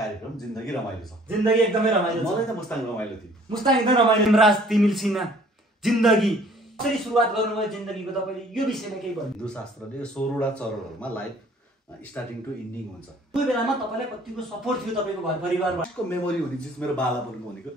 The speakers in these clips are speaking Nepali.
कार्यक्रम जिन्दगी रमाइलो छ। जिन्दगी एकदमै रमाइलो छ। मलाई त मुस्ताङ रमाइलो थियो। मुस्ताङ एकदम रमाइलो। राज तिमिल सिन्हा जिन्दगी कसरी सुरुवात गर्नुभयो जिन्दगीको, तपाईले यो विषयमा केही भन्नु? हिन्दू शास्त्रले 16वटा चरणहरूमा लाइफ स्टार्टिङ टु इन्डिङ हुन्छ। त्यो बेलामा तपाईलाई कतिको सपोर्ट थियो तपाईको घर परिवारमा? यसको मेमोरी हुने चिज मेरो बालापुरको भनेको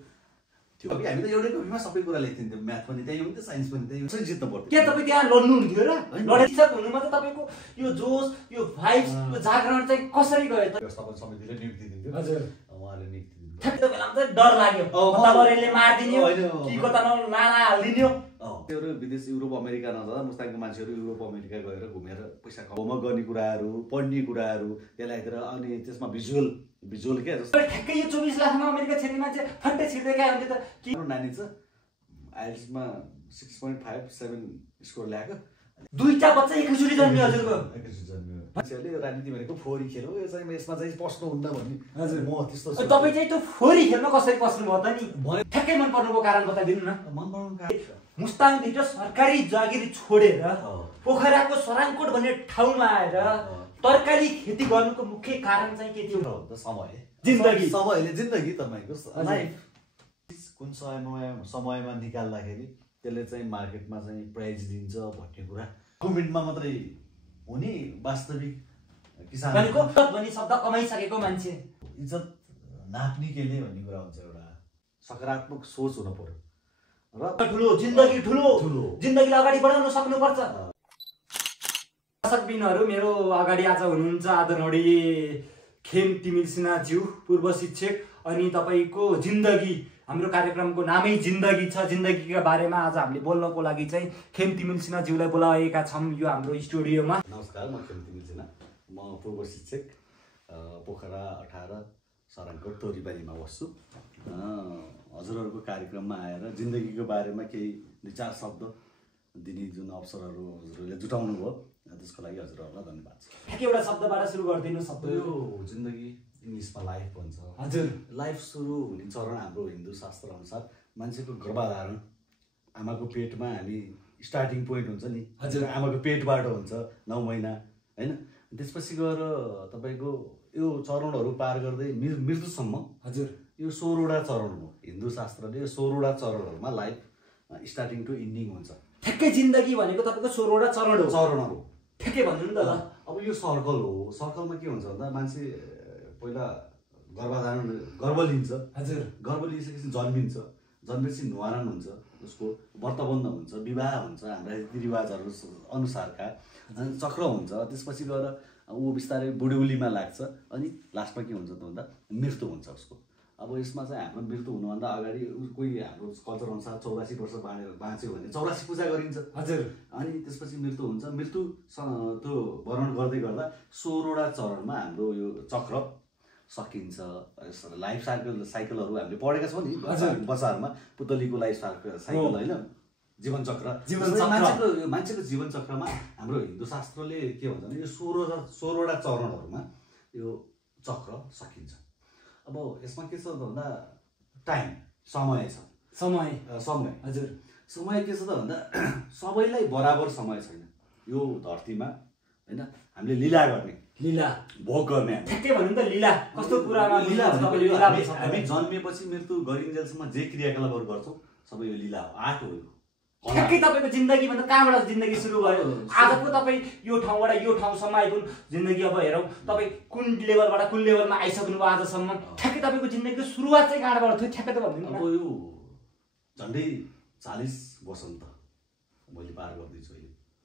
थियो। हामी त एउटै कपीमा सबै कुरा लेख्थ्यौँ। म्याथ पनि त्यही हुन्थ्यो, साइन्स पनि त्यही हुन्छ, जित्नु पर्थ्यो। के तपाईँ त्यहाँ लड्नु हुन्थ्यो र? लडेर शिक्षक हुनुमा त तपाईँको यो जोस, यो भाइब्स, यो जागरण चाहिँ कसरी गयो त? व्यवस्थापन समितिले नियुक्ति दिन्थ्यो। हजुर, उहाँले नियुक्ति दिन्थ्यो। ठ्याक्कै बेलामा चाहिँ डर लाग्यो, कताबरेले मारिदिने हो कि कता नाला हालिदिने हो। त्योहरू विदेश युरोप अमेरिका नजाँदा मुस्ताङको मान्छेहरू युरोप अमेरिका गएर घुमेर पैसा कमाउन गर्ने कुराहरू, पढ्ने कुराहरू त्यसलाई हेरेर अनि त्यसमा भिजुअल क्या जस्तो ठ्याक्कै यो 24 लाखमा अमेरिका छिर्ने मान्छे फट्टै छिर्दै गयो भने त के नानी छ आइएल्टिएसमा 6.57 स्कोर ल्याएको। दुईटा बच्चा एकैचोटि जन्मियो हजुरको? एकैचोटि जन्मियो। मान्छेहरूले यो राजनीति भनेको फोहोरी खेल हो, यो चाहिँ यसमा चाहिँ पस्नुहुन्न भन्ने। हजुर, म त्यस्तो तपाईँ चाहिँ त्यो फोहोरी खेलमा कसरी पस्नु भयो त नि? ठ्याक्कै मन पर्नुको कारण बताइदिनु न। मन पराउनु कारण मुस्ताङदेखि सरकारी जागिर छोडेर पोखराको सराङकोट भन्ने ठाउँमा आएर तरकारी खेती गर्नुको मुख्य कारण चाहिँ के थियो? समय, जिन्दगी, समयले जिन्दगी तपाईँको लाइफ कुन समयमा निकाल्दाखेरि त्यसले चाहिँ मार्केटमा चाहिँ प्राइज दिन्छ भन्ने कुरा गभर्मेन्टमा मात्रै हुने वास्तविक किसान भन्ने शब्द कमाइसकेको मान्छे इज्जत नाप्ने केले भन्ने कुरा हुन्छ। एउटा सकारात्मक सोच हुनु पर्यो र ठुलो जिन्दगी, ठुलो जिन्दगीलाई अगाडि बढाउन सक्नुपर्छ। दर्शकबिनहरू, मेरो अगाडि आज हुनुहुन्छ आदरणीय खेम तिमिल सिन्हाज्यू, पूर्व शिक्षक। अनि तपाईँको जिन्दगी, हाम्रो कार्यक्रमको नामै जिन्दगी छ। जिन्दगीका बारेमा आज हामीले बोल्नको लागि चाहिँ खेम तिमिल सिन्हाज्यूलाई बोलाएका छौँ यो हाम्रो स्टुडियोमा। नमस्कार, म खेम तिमिल सिन्हा, म पूर्व शिक्षक, पोखरा 18 सराङकोट तोरीबारीमा बस्छु। हजुरहरूको कार्यक्रममा आएर जिन्दगीको बारेमा केही 2-4 शब्द दिने जुन अवसरहरू हजुरहरूले जुटाउनु भयो त्यसको लागि हजुरहरूलाई धन्यवाद छ। ठ्याक्कै एउटा शब्दबाट सुरु गरिदिनु। शब्द यो जिन्दगी इङ्ग्लिसमा लाइफ भन्छ। हजुर, लाइफ सुरु हुने चरण हाम्रो हिन्दू शास्त्र अनुसार मान्छेको गर्भधारण, आमाको पेटमा हामी स्टार्टिङ पोइन्ट हुन्छ नि। हजुर, आमाको पेटबाट हुन्छ 9 महिना होइन। त्यसपछि गएर तपाईँको यो चरणहरू पार गर्दै मृत्युसम्म। हजुर, यो 16वटा चरण हो। हिन्दू शास्त्रले यो 16वटा चरणहरूमा लाइफ स्टार्टिङ टु इन्डिङ हुन्छ। ठ्याक्कै जिन्दगी भनेको तपाईँको 16वटा चरणहरू ठ्याक्कै भन्नु नि त। अब यो सर्कल हो। सर्कलमा के हुन्छ भन्दा मान्छे पहिला गर्भधारण, गर्भ लिन्छ। हजुर, गर्भ लिइसकेपछि जन्मिन्छ। जन्मेपछि न्वारान हुन्छ, उसको व्रतबन्ध हुन्छ, विवाह हुन्छ हाम्रा रीतिरिवाजहरू अनुसारका, चक्र हुन्छ। त्यसपछि गएर ऊ बिस्तारै बुढ्यौलीमा लाग्छ अनि लास्टमा के हुन्छ त भन्दा मृत्यु हुन्छ उसको। अब यसमा चाहिँ हाम्रो मृत्यु हुनुभन्दा अगाडि कोही हाम्रो कल्चर अनुसार 84 वर्ष बाँच्यो भने 84 पूजा गरिन्छ। हजुर, अनि त्यसपछि मृत्यु हुन्छ। मृत्यु त्यो वर्ण गर्दै गर्दा 16वटा चरणमा हाम्रो यो चक्र सकिन्छ। लाइफ साइकलहरू हामीले पढेका छौँ नि बच्चाहरूमा, पुतलीको लाइफ साइकल होइन, जीवन चक्र। मान्छेको जीवन चक्रमा हाम्रो हिन्दू शास्त्रले के भन्छ भने यो 16वटा चरणहरूमा यो चक्र सकिन्छ। अब यसमा के छ भन्दा टाइम, समय छ। समय हजुर, समय के छ त भन्दा सबैलाई बराबर समय छैन यो धरतीमा होइन। हामीले लीला गर्ने, लीला भोग गर्ने, ठ्याक्कै भन्नु त लीला कस्तो कुरामा लीला भनेको हामी जन्मिएपछि मृत्यु गरिन्जेलसम्म जे क्रियाकलापहरू गर्छौँ सबै यो लीला हो, आर्ट हो। ठ्याक्कै तपाईँको जिन्दगी भन्दा कहाँबाट जिन्दगी सुरु भयो? आजको तपाईँ यो ठाउँबाट यो ठाउँसम्म आइपुग्नु जिन्दगी। अब हेरौँ तपाईँ कुन लेभलबाट कुन लेभलमा आइसक्नु भयो आजसम्म। ठ्याक्कै तपाईँको जिन्दगीको सुरुवात चाहिँ कहाँबाट थियो ठ्याक्कै त भनिदिनु। अब यो झन्डै 40 वसन्त मैले पार गर्दैछु।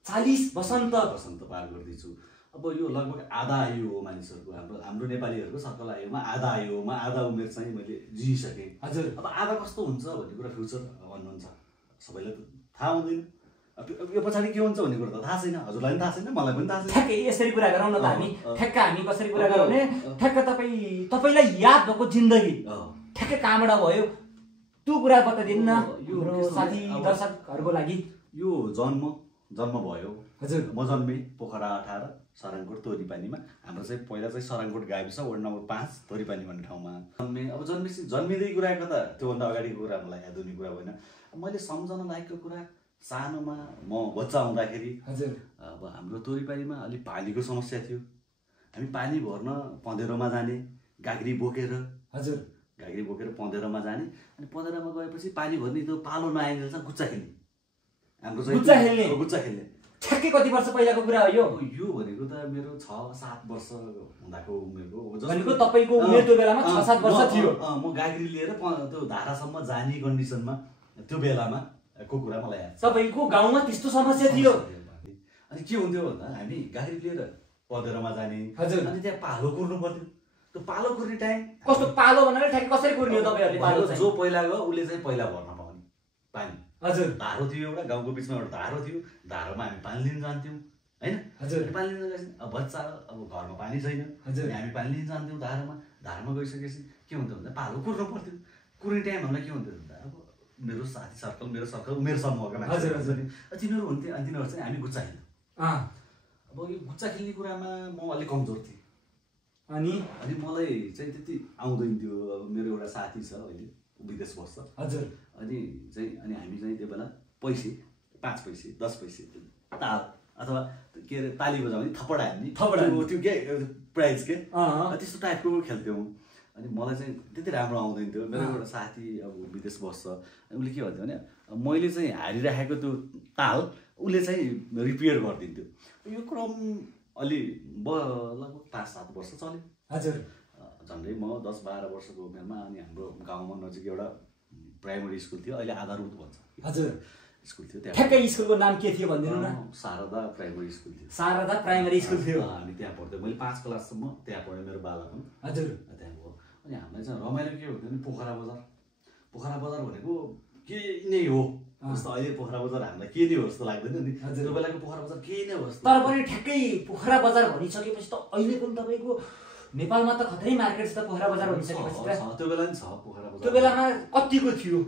40 वसन्त पार गर्दैछु। अब यो लगभग आधा आयु हो मानिसहरूको, हाम्रो नेपालीहरूको सर्कल आयुमा आधा आयुमा आधा उमेर चाहिँ मैले जिइसकेँ। हजुर, अब आधा कस्तो हुन्छ भन्ने कुरा फ्युचर भन्नुहुन्छ, सबैलाई त थाहा हुँदैन। यो पछाडि के हुन्छ भन्ने कुरा त थाहा छैन, हजुरलाई पनि थाहा छैन, मलाई पनि थाहा छैन। ठ्याक्कै यसरी कुरा गरौँ न त हामी। ठ्याक्कै हामी कसरी कुरा गरौँ भने ठ्याक्कै तपाईँलाई याद भएको जिन्दगी ठ्याक्कै कहाँबाट भयो त्यो कुरा बताइदिनु न हाम्रो साथी दर्शकहरूको लागि। यो जन्म भयो। हजुर, म जन्मेँ पोखरा 18 सराङकोट तोरीपानीमा। हाम्रो चाहिँ पहिला चाहिँ सराङकोट गाविस वार्ड नम्बर 5 तोरीपानी भन्ने ठाउँमा जन्मेँ। अब जन्मिँदै कुराको त त्योभन्दा अगाडिको कुरा मलाई याद हुने कुरा होइन। मैले सम्झन लायकको कुरा सानोमा म बच्चा हुँदाखेरि हजुर अब हाम्रो तोरीपानीमा अलिक पानीको समस्या थियो। हामी पानी भर्न पँधेरोमा जाने, गाग्री बोकेर हजुर गाग्री बोकेर पँधेरोमा जाने अनि पँधेरोमा गएपछि पानी भर्ने त्यो पालो नआइन्जेलसम्म गुच्चा खेल्ने हाम्रो चाहिँ गुच्चा खेल्ने ठ्याक्कै कति वर्ष पहिलाको कुरा हो यो भनेको त मेरो 6-7 वर्ष हुँदाको उमेरको भनेको तपाईको उमेर त्यो बेलामा 6-7 वर्ष थियो म गाग्री लिएर त्यो धारासम्म जाने कन्डिसनमा त्यो बेलामा को कुरा मलाई याद छ तपाईको गाउँमा त्यस्तो समस्या थियो अनि के हुन्थ्यो भन्दा हामी गाग्री लिएर पँधेरोमा जाने अनि त्यहाँ पालो कुर्नु पर्थ्यो त्यो पालो कुर्ने टाइम कस्तो पालो भनेर ठ्याक्कै कसरी कुर्ने हो तपाईहरुले पालो जो पहिला गयो उसले चाहिँ पहिला भर्न पाउने पानी हजुर धारो थियो एउटा गाउँको बिचमा एउटा धारो थियो धारोमा हामी पानी लिन जान्थ्यौँ हैन हजुर पानी लिन गएपछि अब बच्चा अब घरमा पानी छैन हामी पानी लिन जान्थ्यौँ धारोमा गइसकेपछि के हुन्थ्यो भन्दा पालो कुर्नु पर्थ्यो कुर्ने टाइम हामीलाई के हुन्थ्यो भन्दा अब मेरो साथी सर्कल मेरो उमेर समूहका मान्छेहरू तिनीहरू हुन्थ्यो अनि तिनीहरू चाहिँ हामी गुच्चा खेल्थ्यौँ अब यो गुच्चा खेल्ने कुरामा म अलिक कमजोर थिएँ अनि मलाई चाहिँ त्यति आउँदैन थियो अब मेरो एउटा साथी छ अहिले विदेश बस्छ हजुर अनि हामी चाहिँ त्यो बेला पैसे 5 पैसे 10 पैसे ताल अथवा के अरे ताली बजाउने थप्पड हान्ने त्यो के प्राइज के त्यस्तो टाइपको खेल्थ्यौँ अनि मलाई चाहिँ त्यति राम्रो आउँदैन थियो मेरो एउटा साथी अब विदेश बस्छ उसले के भन्थ्यो भने मैले चाहिँ हारिराखेको त्यो ताल उसले चाहिँ रिपेयर गरिदिन्थ्यो यो क्रम अलि लगभग 5-7 वर्ष चल्यो हजुर झन्डै म 10-12 वर्षको उमेरमा अनि हाम्रो गाउँमा नजिक एउटा प्राइमरी स्कुल थियो अहिले आधारभूत भन्छ हजुर स्कुल थियो त्यहाँ ठ्याक्कै स्कुलको नाम के थियो भनिदिनु न शारदा प्राइमरी स्कुल थियो शारदा प्राइमरी स्कुल थियो हामी त्यहाँ पढ्थ्यौँ मैले 5 क्लाससम्म त्यहाँ पढेँ मेरो बालापन हजुर त्यहाँ भयो अनि हामीलाई चाहिँ रमाइलो के हुन्थ्यो भने पोखरा बजार भनेको के नै हो जस्तो अहिले पोखरा बजार हामीलाई के नै हो जस्तो लाग्दैन नि त्यो बेलाको पोखरा बजार के नै हो जस्तो तर पनि ठ्याक्कै पोखरा बजार भनिसकेपछि त अहिले पनि तपाईँको नेपालमा त खतरै मार्केट छ पोखरा बजार भनिसकेपछि त्यो बेला नि छ पोखरा बजार त्यो बेलामा कतिको थियो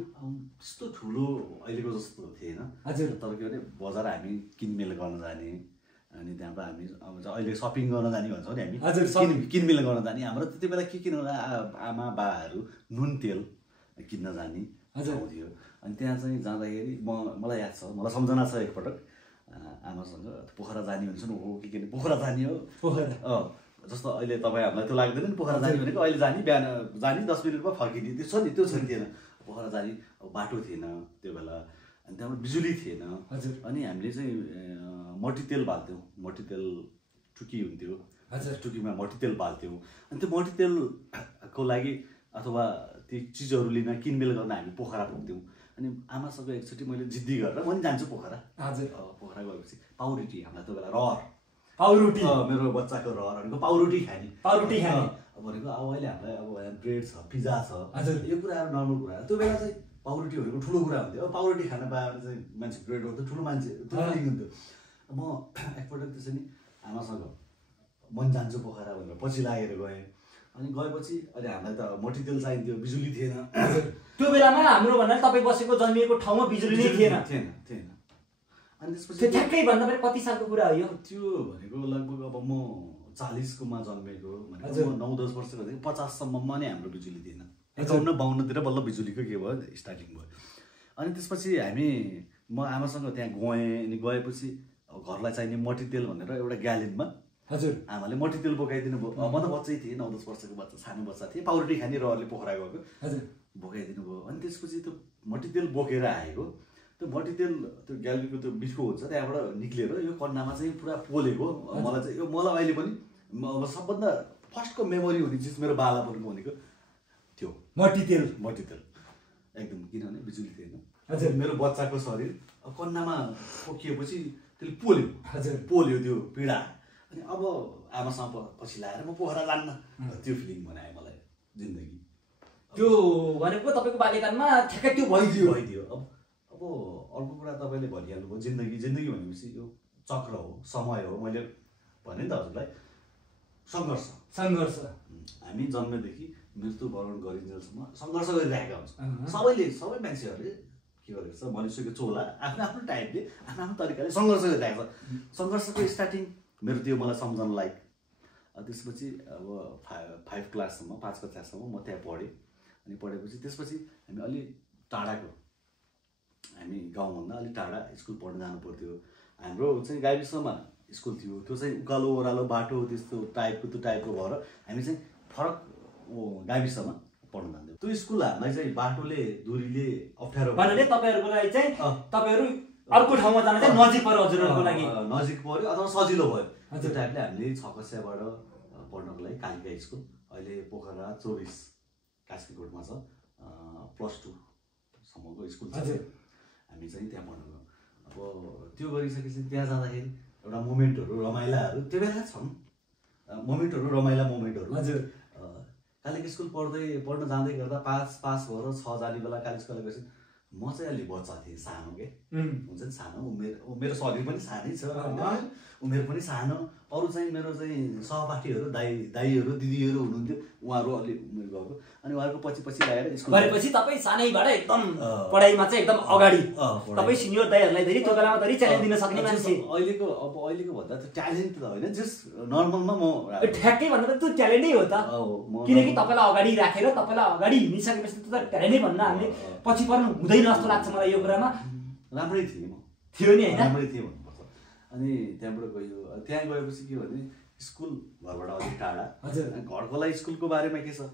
त्यस्तो ठुलो अहिलेको जस्तो थिएन हजुर तर के भने बजार हामी किनमेल गर्न जाने अनि त्यहाँबाट हामी अब अहिले सपिङ गर्न जाने भन्छौँ नि हामी हजुर किनमेल गर्न जाने हाम्रो त्यति बेला के किन आमा बाहरू नुन तेल किन्न जाने आउँथ्यो अनि त्यहाँ चाहिँ जाँदाखेरि मलाई याद छ मलाई सम्झना छ एकपटक आमासँग पोखरा जाने भन्छ नि हो के पोखरा जाने हो पोखरा जस्तो अहिले तपाईँहरूलाई त्यो लाग्दैन नि पोखरा जाने भनेको अहिले जाने बिहान जाने 10 मिनटमा फर्किने त्यो छ नि त्यो छैन थिएन पोखरा जाने अब बाटो थिएन त्यो बेला अनि त्यहाँबाट बिजुली थिएन अनि हामीले चाहिँ मट्टीतेल बाल्थ्यौँ मट्टीतेल टुकी हुन्थ्यो टुकीमा मट्टीतेल बाल्थ्यौँ अनि त्यो मट्टीतेलको लागि अथवा ती चिजहरू लिन किनमेल गर्न हामी पोखरा पुग्थ्यौँ अनि आमासँग एकचोटि मैले जिद्दी गरेर म नि जान्छु पोखरा पोखरा गएपछि पाउरोटी हामीलाई त्यो बेला रहर पाउरोटी मेरो बच्चाको रहर भनेको पाउरोटी खाने भनेको अब अहिले हामीलाई अब ब्रेड छ पिज्जा छ यो कुराहरू नर्मल कुरा त्यो बेला चाहिँ पाउरोटी भनेको ठुलो कुरा हुन्थ्यो अब पाउरोटी खान पाएर चाहिँ मान्छे ब्रेड हो त ठुलो मान्छे हुन्थ्यो म एकपल्ट त्यसरी आमासँग म जान्छु पोखरा भनेर पछि लागेर गएँ अनि गएपछि अहिले हामीलाई त मट्टीतेल चाहिन्थ्यो बिजुली थिएन त्यो बेलामा हाम्रो भन्दा तपाईँ बसेको जन्मिएको ठाउँमा बिजुली नै थिएन अनि त्यसपछि ठ्याक्कै भन्दा पनि कति सालको कुरा हो यो त्यो भनेको लगभग अब म 40 जन्मेको भनेको म 9-10 वर्षको थिएँ 50 सम्ममा नै हाम्रो बिजुली थिएन 51-52 बल्ल बिजुलीको के भयो स्टार्टिङ भयो अनि त्यसपछि म आमासँग त्यहाँ गएँ अनि गएपछि घरलाई चाहिने मट्टीतेल भनेर एउटा ग्यालेनमा हजुर आमाले मट्टीतेल बोकाइदिनु भयो म त बच्चै थिएँ 9-10 वर्षको बच्चा सानो बच्चा थिएँ पाउरोटी खाने रहरले पोखरा गएको हजुर बोकाइदिनु भयो अनि त्यसपछि त्यो मट्टीतेल बोकेर आएको त्यो मट्टीतेल त्यो ग्यालेरीको त्यो बिचको हुन्छ त्यहाँबाट निक्लेर यो कन्नामा चाहिँ पुरा पोलेको मलाई चाहिँ यो मलाई अहिले पनि सबभन्दा फर्स्टको मेमोरी हुने चिज मेरो बालापनको भनेको त्यो मट्टीतेल एकदम किनभने बिजुली थिएन हजुर मेरो बच्चाको शरीर कन्नामा पोखिएपछि त्यसले पोल्यो त्यो पीडा अनि अब आमासँग पछि लाएर म पोखरा जान्न त्यो फिलिङ बनायो मलाई जिन्दगी त्यो भनेको तपाईँको बाल्यकालमा ठ्याक्कै त्यो भइदियो अब अर्को कुरा तपाईँले भनिहाल्नुभयो जिन्दगी भनेपछि यो चक्र हो समय हो मैले भने नि त हजुरलाई सङ्घर्ष हामी जन्मेदेखि मृत्युवरण गरिन्जेलसम्म सङ्घर्ष गरिरहेका हुन्छ सबै मान्छेहरूले के गरेको छ मनुष्यको चोला आफ्नो टाइपले आफ्नो तरिकाले सङ्घर्ष गरिरहेको छ सङ्घर्षको स्टार्टिङ मेरो त्यो मलाई सम्झन लायक त्यसपछि अब 5 क्लाससम्म 5 कक्षासम्म म त्यहाँ पढेँ अनि पढेपछि त्यसपछि हामी अलि टाढाको हामी गाउँभन्दा अलिक टाढा स्कुल पढ्न जानु पर्थ्यो हाम्रो चाहिँ गाविसमा स्कुल थियो त्यो चाहिँ उकालो ओह्रालो बाटो त्यस्तो टाइपको भएर हामी चाहिँ फरक गाविसमा पढ्न जान्थ्यौँ। त्यो स्कुल हामीलाई चाहिँ बाटोले दुरीले अप्ठ्यारो भन्नाले तपाईँहरूको लागि चाहिँ तपाईँहरू अर्को ठाउँमा जान चाहिँ नजिक पर्यो हजुरहरूको लागि, नजिक पर्यो अथवा सजिलो भयो। त्यो टाइपले हामीले 6 कक्षाबाट पढ्नको लागि कालिका स्कुल, अहिले पोखरा 24 कास्कीकोटमा छ, +2 सम्मको स्कुल छ, हामी चाहिँ त्यहाँ पढ्न गयौँ। अब त्यो गरिसकेपछि त्यहाँ जाँदाखेरि एउटा मोमेन्टहरू रमाइलाहरू त्यो बेला छन्, मोमेन्टहरू रमाइला मोमेन्टहरू। हजुर कालिका स्कुल पढ्न जाँदै गर्दा पास भएर 6 जाने बेला कालिका स्कुल गएपछि म चाहिँ अलि बच्चा थिएँ, सानो के हुन्छ नि, सानो मेरो शरीर पनि सानै छ, उमेर पनि सानो। अरू चाहिँ मेरो चाहिँ सहपाठीहरू दाइहरू दिदीहरू हुनुहुन्थ्यो, उहाँहरू अलि उमेर गएको, अनि उहाँहरूको पछि लागेर स्कुल गरेपछि तपाईँ सानैबाट एकदम पढाइमा चाहिँ एकदम अगाडि, तपाईँ सिनियर दाइहरूलाई धेरै त्यो बेलामा धेरै च्यालेन्ज दिन सक्ने मान्छे। अहिलेको भन्दा त ट्यालेन्ट त होइन, जस्ट नर्मलमा म ठ्याक्कै भन्दा त्यो ट्यालेन्टै हो त, किनकि तपाईँलाई अगाडि राखेर तपाईँलाई अगाडि हिँडिसकेपछि त ट्यालेन्टै भन्न हामीले पछि पर्नु हुँदैन जस्तो लाग्छ मलाई यो कुरामा। राम्रै थिएँ म, थियो नि होइन, राम्रै थिएँ भन्नुपर्छ। अनि त्यहाँबाट गयो, त्यहाँ गएपछि के भने स्कुल घरबाट अलिक टाढा, हजुर घरको लागि स्कुलको बारेमा के छ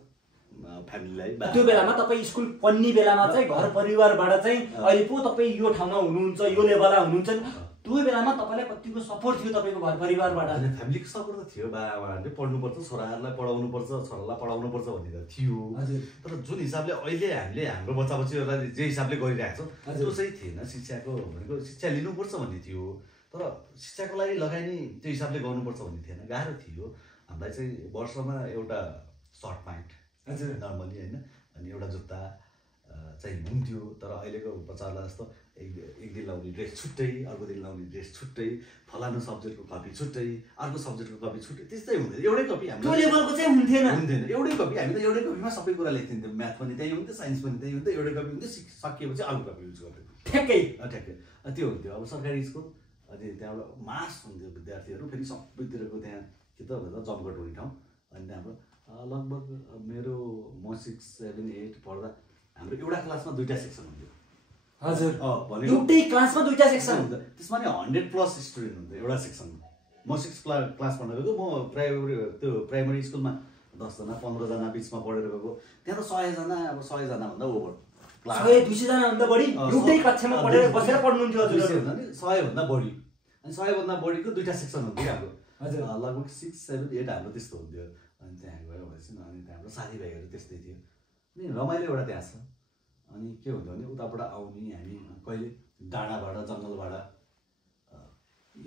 फ्यामिलीलाई। त्यो बेलामा तपाईँ स्कुल पढ्ने बेलामा चाहिँ घर परिवारबाट चाहिँ अहिले पो तपाईँ यो ठाउँमा हुनुहुन्छ, यो लेभलमा हुनुहुन्छ, त्यो बेलामा तपाईँलाई कतिको सपोर्ट थियो तपाईँको घर परिवारबाट? फ्यामिलीको सपोर्ट त थियो, बाबाहरूले पढ्नुपर्छ, छोराहरूलाई पढाउनुपर्छ, छोरालाई पढाउनुपर्छ भन्ने त थियो। तर जुन हिसाबले अहिले हामीले हाम्रो बच्चा बच्चीहरूलाई जे हिसाबले गरिरहेको छौँ त्यो चाहिँ थिएन। शिक्षाको भनेको शिक्षा लिनुपर्छ भन्ने थियो, तर शिक्षाको लागि लगानी त्यो हिसाबले गर्नुपर्छ भन्ने थिएन, गाह्रो थियो। हामीलाई चाहिँ वर्षमा एउटा सर्ट प्यान्ट नर्मली होइन, अनि एउटा जुत्ता चाहिँ हुन्थ्यो। तर अहिलेको बच्चाहरूलाई जस्तो एक दिन लाउने ड्रेस छुट्टै, अर्को दिन लाउने ड्रेस छुट्टै, फलानु सब्जेक्टको कपी छुट्टै, अर्को सब्जेक्टको कपी छुट्टै, त्यस्तै हुँदैन। एउटै कपी हाम्रो लेभलको चाहिँ हुन्थेन, एउटै कपी। हामी त एउटै कपीमा सबै कुरा लेख्थ्यौँ, म्याथ पनि त्यही हुन्थ्यो, साइन्स पनि त्यही हुन्थ्यो, एउटै कपी हुन्थ्यो, सकिएपछि अर्को कपी युज गर्थ्यौँ। ठ्याक्कै त्यो हुन्थ्यो। अब सरकारी स्कुल अनि त्यहाँबाट मास हुन्थ्यो विद्यार्थीहरू, फेरि सबैतिरको त्यहाँ के त भन्दा जमघट हुने ठाउँ। अनि त्यहाँबाट लगभग मेरो म 6, 7, 8 पढ्दा हाम्रो एउटा क्लासमा 2टा सेक्सन हुन्थ्यो। हजुर एउटै क्लासमा 2टा सेक्सन हुन्थ्यो, त्यसमा नि 100+ स्टुडेन्ट हुन्थ्यो एउटा सेक्सनमा। म 6 क्लास पढ्न गएको, म प्राइमरी स्कुलमा 10 जना 15 जना बिचमा पढेर गएको। त्यहाँ त 100 जना, अब 100 जना भन्दा ओभर, 100-200 जना भन्दा बढी एउटै कक्षामा पढेर बसेर पढ्नुहुन्थ्यो हजुरहरू? 100 भन्दा बढी, अनि 100 भन्दा बढीको 2टा सेक्सन हुन्थ्यो हाम्रो। हजुर लगभग 6, 7, 8 हाम्रो त्यस्तो हुन्थ्यो। अनि त्यहाँ गयो भनेपछि अनि त्यहाँबाट साथीभाइहरू त्यस्तै थियो, अनि रमाइलो एउटा त्यहाँ छ। अनि के हुन्थ्यो भने उताबाट आउने हामी कहिले डाँडाबाट जङ्गलबाट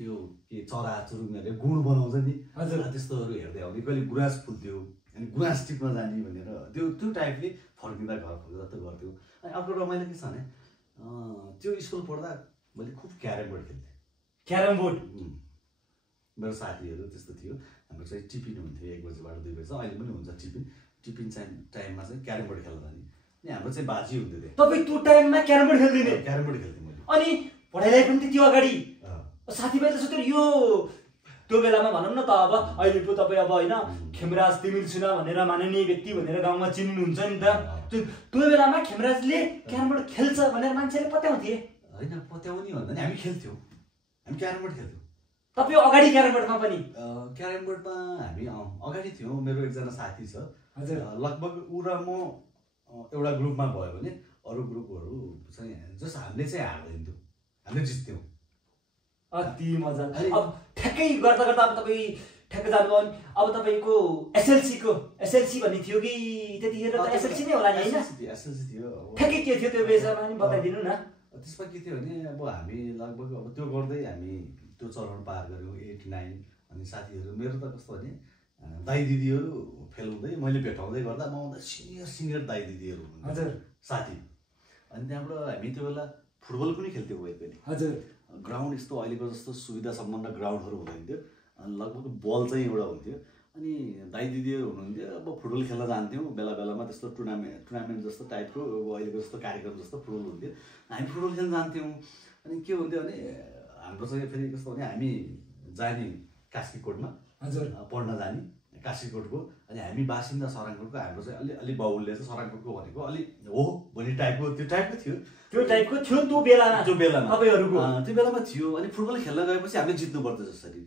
यो के चरा चुरुङ्गीहरूले गुँड बनाउँछ नि, हजुर त्यस्तोहरू हेर्दै आउने, कहिले गुराँस फुल्थ्यो, अनि गुराँस टिप्न जाने भनेर त्यो टाइपले फर्किँदा घर फर्किँदा त्यो गर्थ्यौँ। अनि अर्को रमाइलो के छ भने त्यो स्कुल पढ्दा मैले खुब क्यारम बोर्ड खेल्थेँ। क्यारम बोर्ड मेरो साथीहरू त्यस्तो थियो। हाम्रो चाहिँ टिफिन हुन्थ्यो 1 बजीबाट 2 बजी, अहिले पनि हुन्छ टिफिन टाइममा चाहिँ क्यारम बोर्ड खेल्न जाने। अनि हाम्रो चाहिँ बाजी हुन्थ्यो त्यहाँ। तपाईँ त्यो टाइममा क्यारम बोर्ड खेल्दै? क्यारम बोर्ड खेल्थेँ मैले। अनि पढाइलाई पनि त्यो अगाडि साथीभाइ त सोध्यो यो त्यो बेलामा भनौँ न त, अब अहिले पो तपाईँ अब होइन खेमराज तिमिल सुना भनेर माननीय व्यक्ति भनेर गाउँमा चिन्नुहुन्छ नि त, त्यो बेलामा खेमराजले क्यारम बोर्ड खेल्छ भनेर मान्छेले पत्याउँथे? होइन, पत्याउने भन्दा नि हामी खेल्थ्यौँ, हामी क्यारम बोर्ड खेल्थ्यौँ। तपाईँ अगाडि क्यारम बोर्डमा पनि? क्यारम बोर्डमा हामी अगाडि थियौँ। मेरो एकजना साथी छ, हजुर लगभग ऊ र म एउटा ग्रुपमा भयो भने अरू ग्रुपहरू चाहिँ जस्ट हामीले चाहिँ हार्दैनथ्यौँ, हामीले जित्थ्यौँ। अति मजा। अब ठ्याक्कै गर्दा गर्दा अब तपाईँ ठ्याक्कै जानुभयो भने अब तपाईँको एसएलसी भन्ने थियो कि त्यतिखेर त एसएलसी नै होला नि होइन? एसएलसी थियो। ठ्याक्कै के थियो त्यो बेलामा नि बताइदिनु न। त्यसमा के थियो भने अब हामी लगभग अब त्यो गर्दै हामी त्यो चरण पार गऱ्यौँ 8, 9। अनि साथीहरू मेरो त कस्तो भने दाइ दिदीहरू फेल हुँदै मैले भेटाउँदै गर्दा मभन्दा सिनियर दाइ दिदीहरू हजुर साथी। अनि त्यहाँबाट हामी त्यो बेला फुटबल पनि खेल्थ्यौँ कहिले। हजुर ग्राउन्ड यस्तो अहिलेको जस्तो सुविधा सम्बन्ध ग्राउन्डहरू हुँदैन थियो, अनि लगभग बल चाहिँ एउटा हुन्थ्यो। अनि दाइ दिदीहरू हुनुहुन्थ्यो, अब फुटबल खेल्न जान्थ्यौँ बेला बेलामा, त्यस्तो टुर्नामेन्ट जस्तो टाइपको अब अहिलेको जस्तो कार्यक्रम जस्तो फुटबल हुन्थ्यो, हामी फुटबल खेल्न जान्थ्यौँ। अनि के हुन्थ्यो भने हाम्रो चाहिँ फेरि कस्तो भने हामी जाने कास्कीकोटमा, हजुर पढ्न जाने कास्कीकोटको, अनि हामी बासिन्दा सराङकोटको, हाम्रो चाहिँ अलि बाहुल्य चाहिँ सराङकोटको भनेको अलि हो भन्ने टाइपको त्यो टाइपको थियो त्यो बेलामा तपाईँहरूको त्यो बेलामा थियो। अनि फुटबल खेल्न गएपछि हामीले जित्नु पर्थ्यो जसरी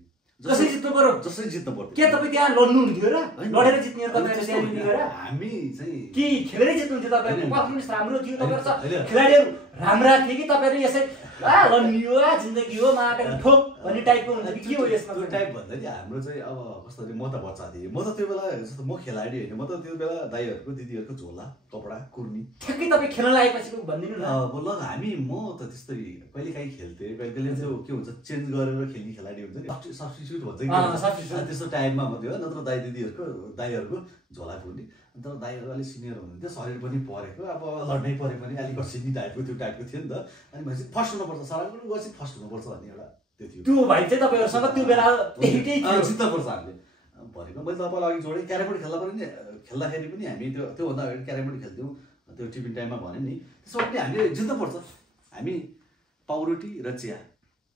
जसरी जित्नु पर्यो जसरी जित्नु पर्यो। के तपाईँ त्यहाँ लड्नु हुन्थ्यो र लडेर जित्ने तपाईँहरूले त्यहाँ लिएर हामी चाहिँ कि खेलेरै जित्नुहुन्थ्यो तपाईँहरूको पर्फर्मेन्स राम्रो थियो तपाईँहरू खेलाडीहरू राम्रा थिए कि तपाईँहरू यसै लड्नियो जिन्दगी हो माटो ठोक भन्ने टाइपको हुन्छ कि के हो यसमा त्यो टाइप भन्दा नि हाम्रो चाहिँ अब कस्तो भने म त बच्चा थिएँ म त त्यो बेला जस्तो म खेलाडी होइन म त त्यो बेला दाइहरूको दिदीहरूको झोला कपडा कुर्नी ठ्याक्कै तपाईँ खेल्न लागेपछि भनिदिनु न ल हामी म त त्यस्तै कहिले काहीँ खेल्थेँ कहिले कहिले चाहिँ के हुन्छ चेन्ज गरेर खेल्ने खेलाडी हुन्छ नि सब्स्टिट्युट भन्छ कि त्यस्तो टाइममा मात्रै हो नत्र दाइ दिदीहरूको झोला कुर्नी अन्त दाइहरू अलिक सिनियर हुनुहुन्थ्यो शरीर पनि परेको अब लड्नै परे पनि अलिक कसिनी टाइपको त्यो टाइपको थियो नि त अनि भनेपछि फर्स्ट हुनुपर्छ सराङ पनि गएपछि फर्स्ट हुनुपर्छ भन्ने एउटा त्यो थियो त्यो भाइ चाहिँ तपाईँहरूसँग त्यो बेला जित्नुपर्छ हामीले भनेको मैले तपाईँलाई अघि जोडेँ क्यारेमबोर्ड खेल्दा पनि खेल्दाखेरि पनि हामी त्योभन्दा अगाडि क्यारेमबोर्ड खेल्थ्यौँ त्यो टिफिन टाइममा भन्यो नि त्यसो पनि हामीले जित्नुपर्छ हामी पाउरोटी र चिया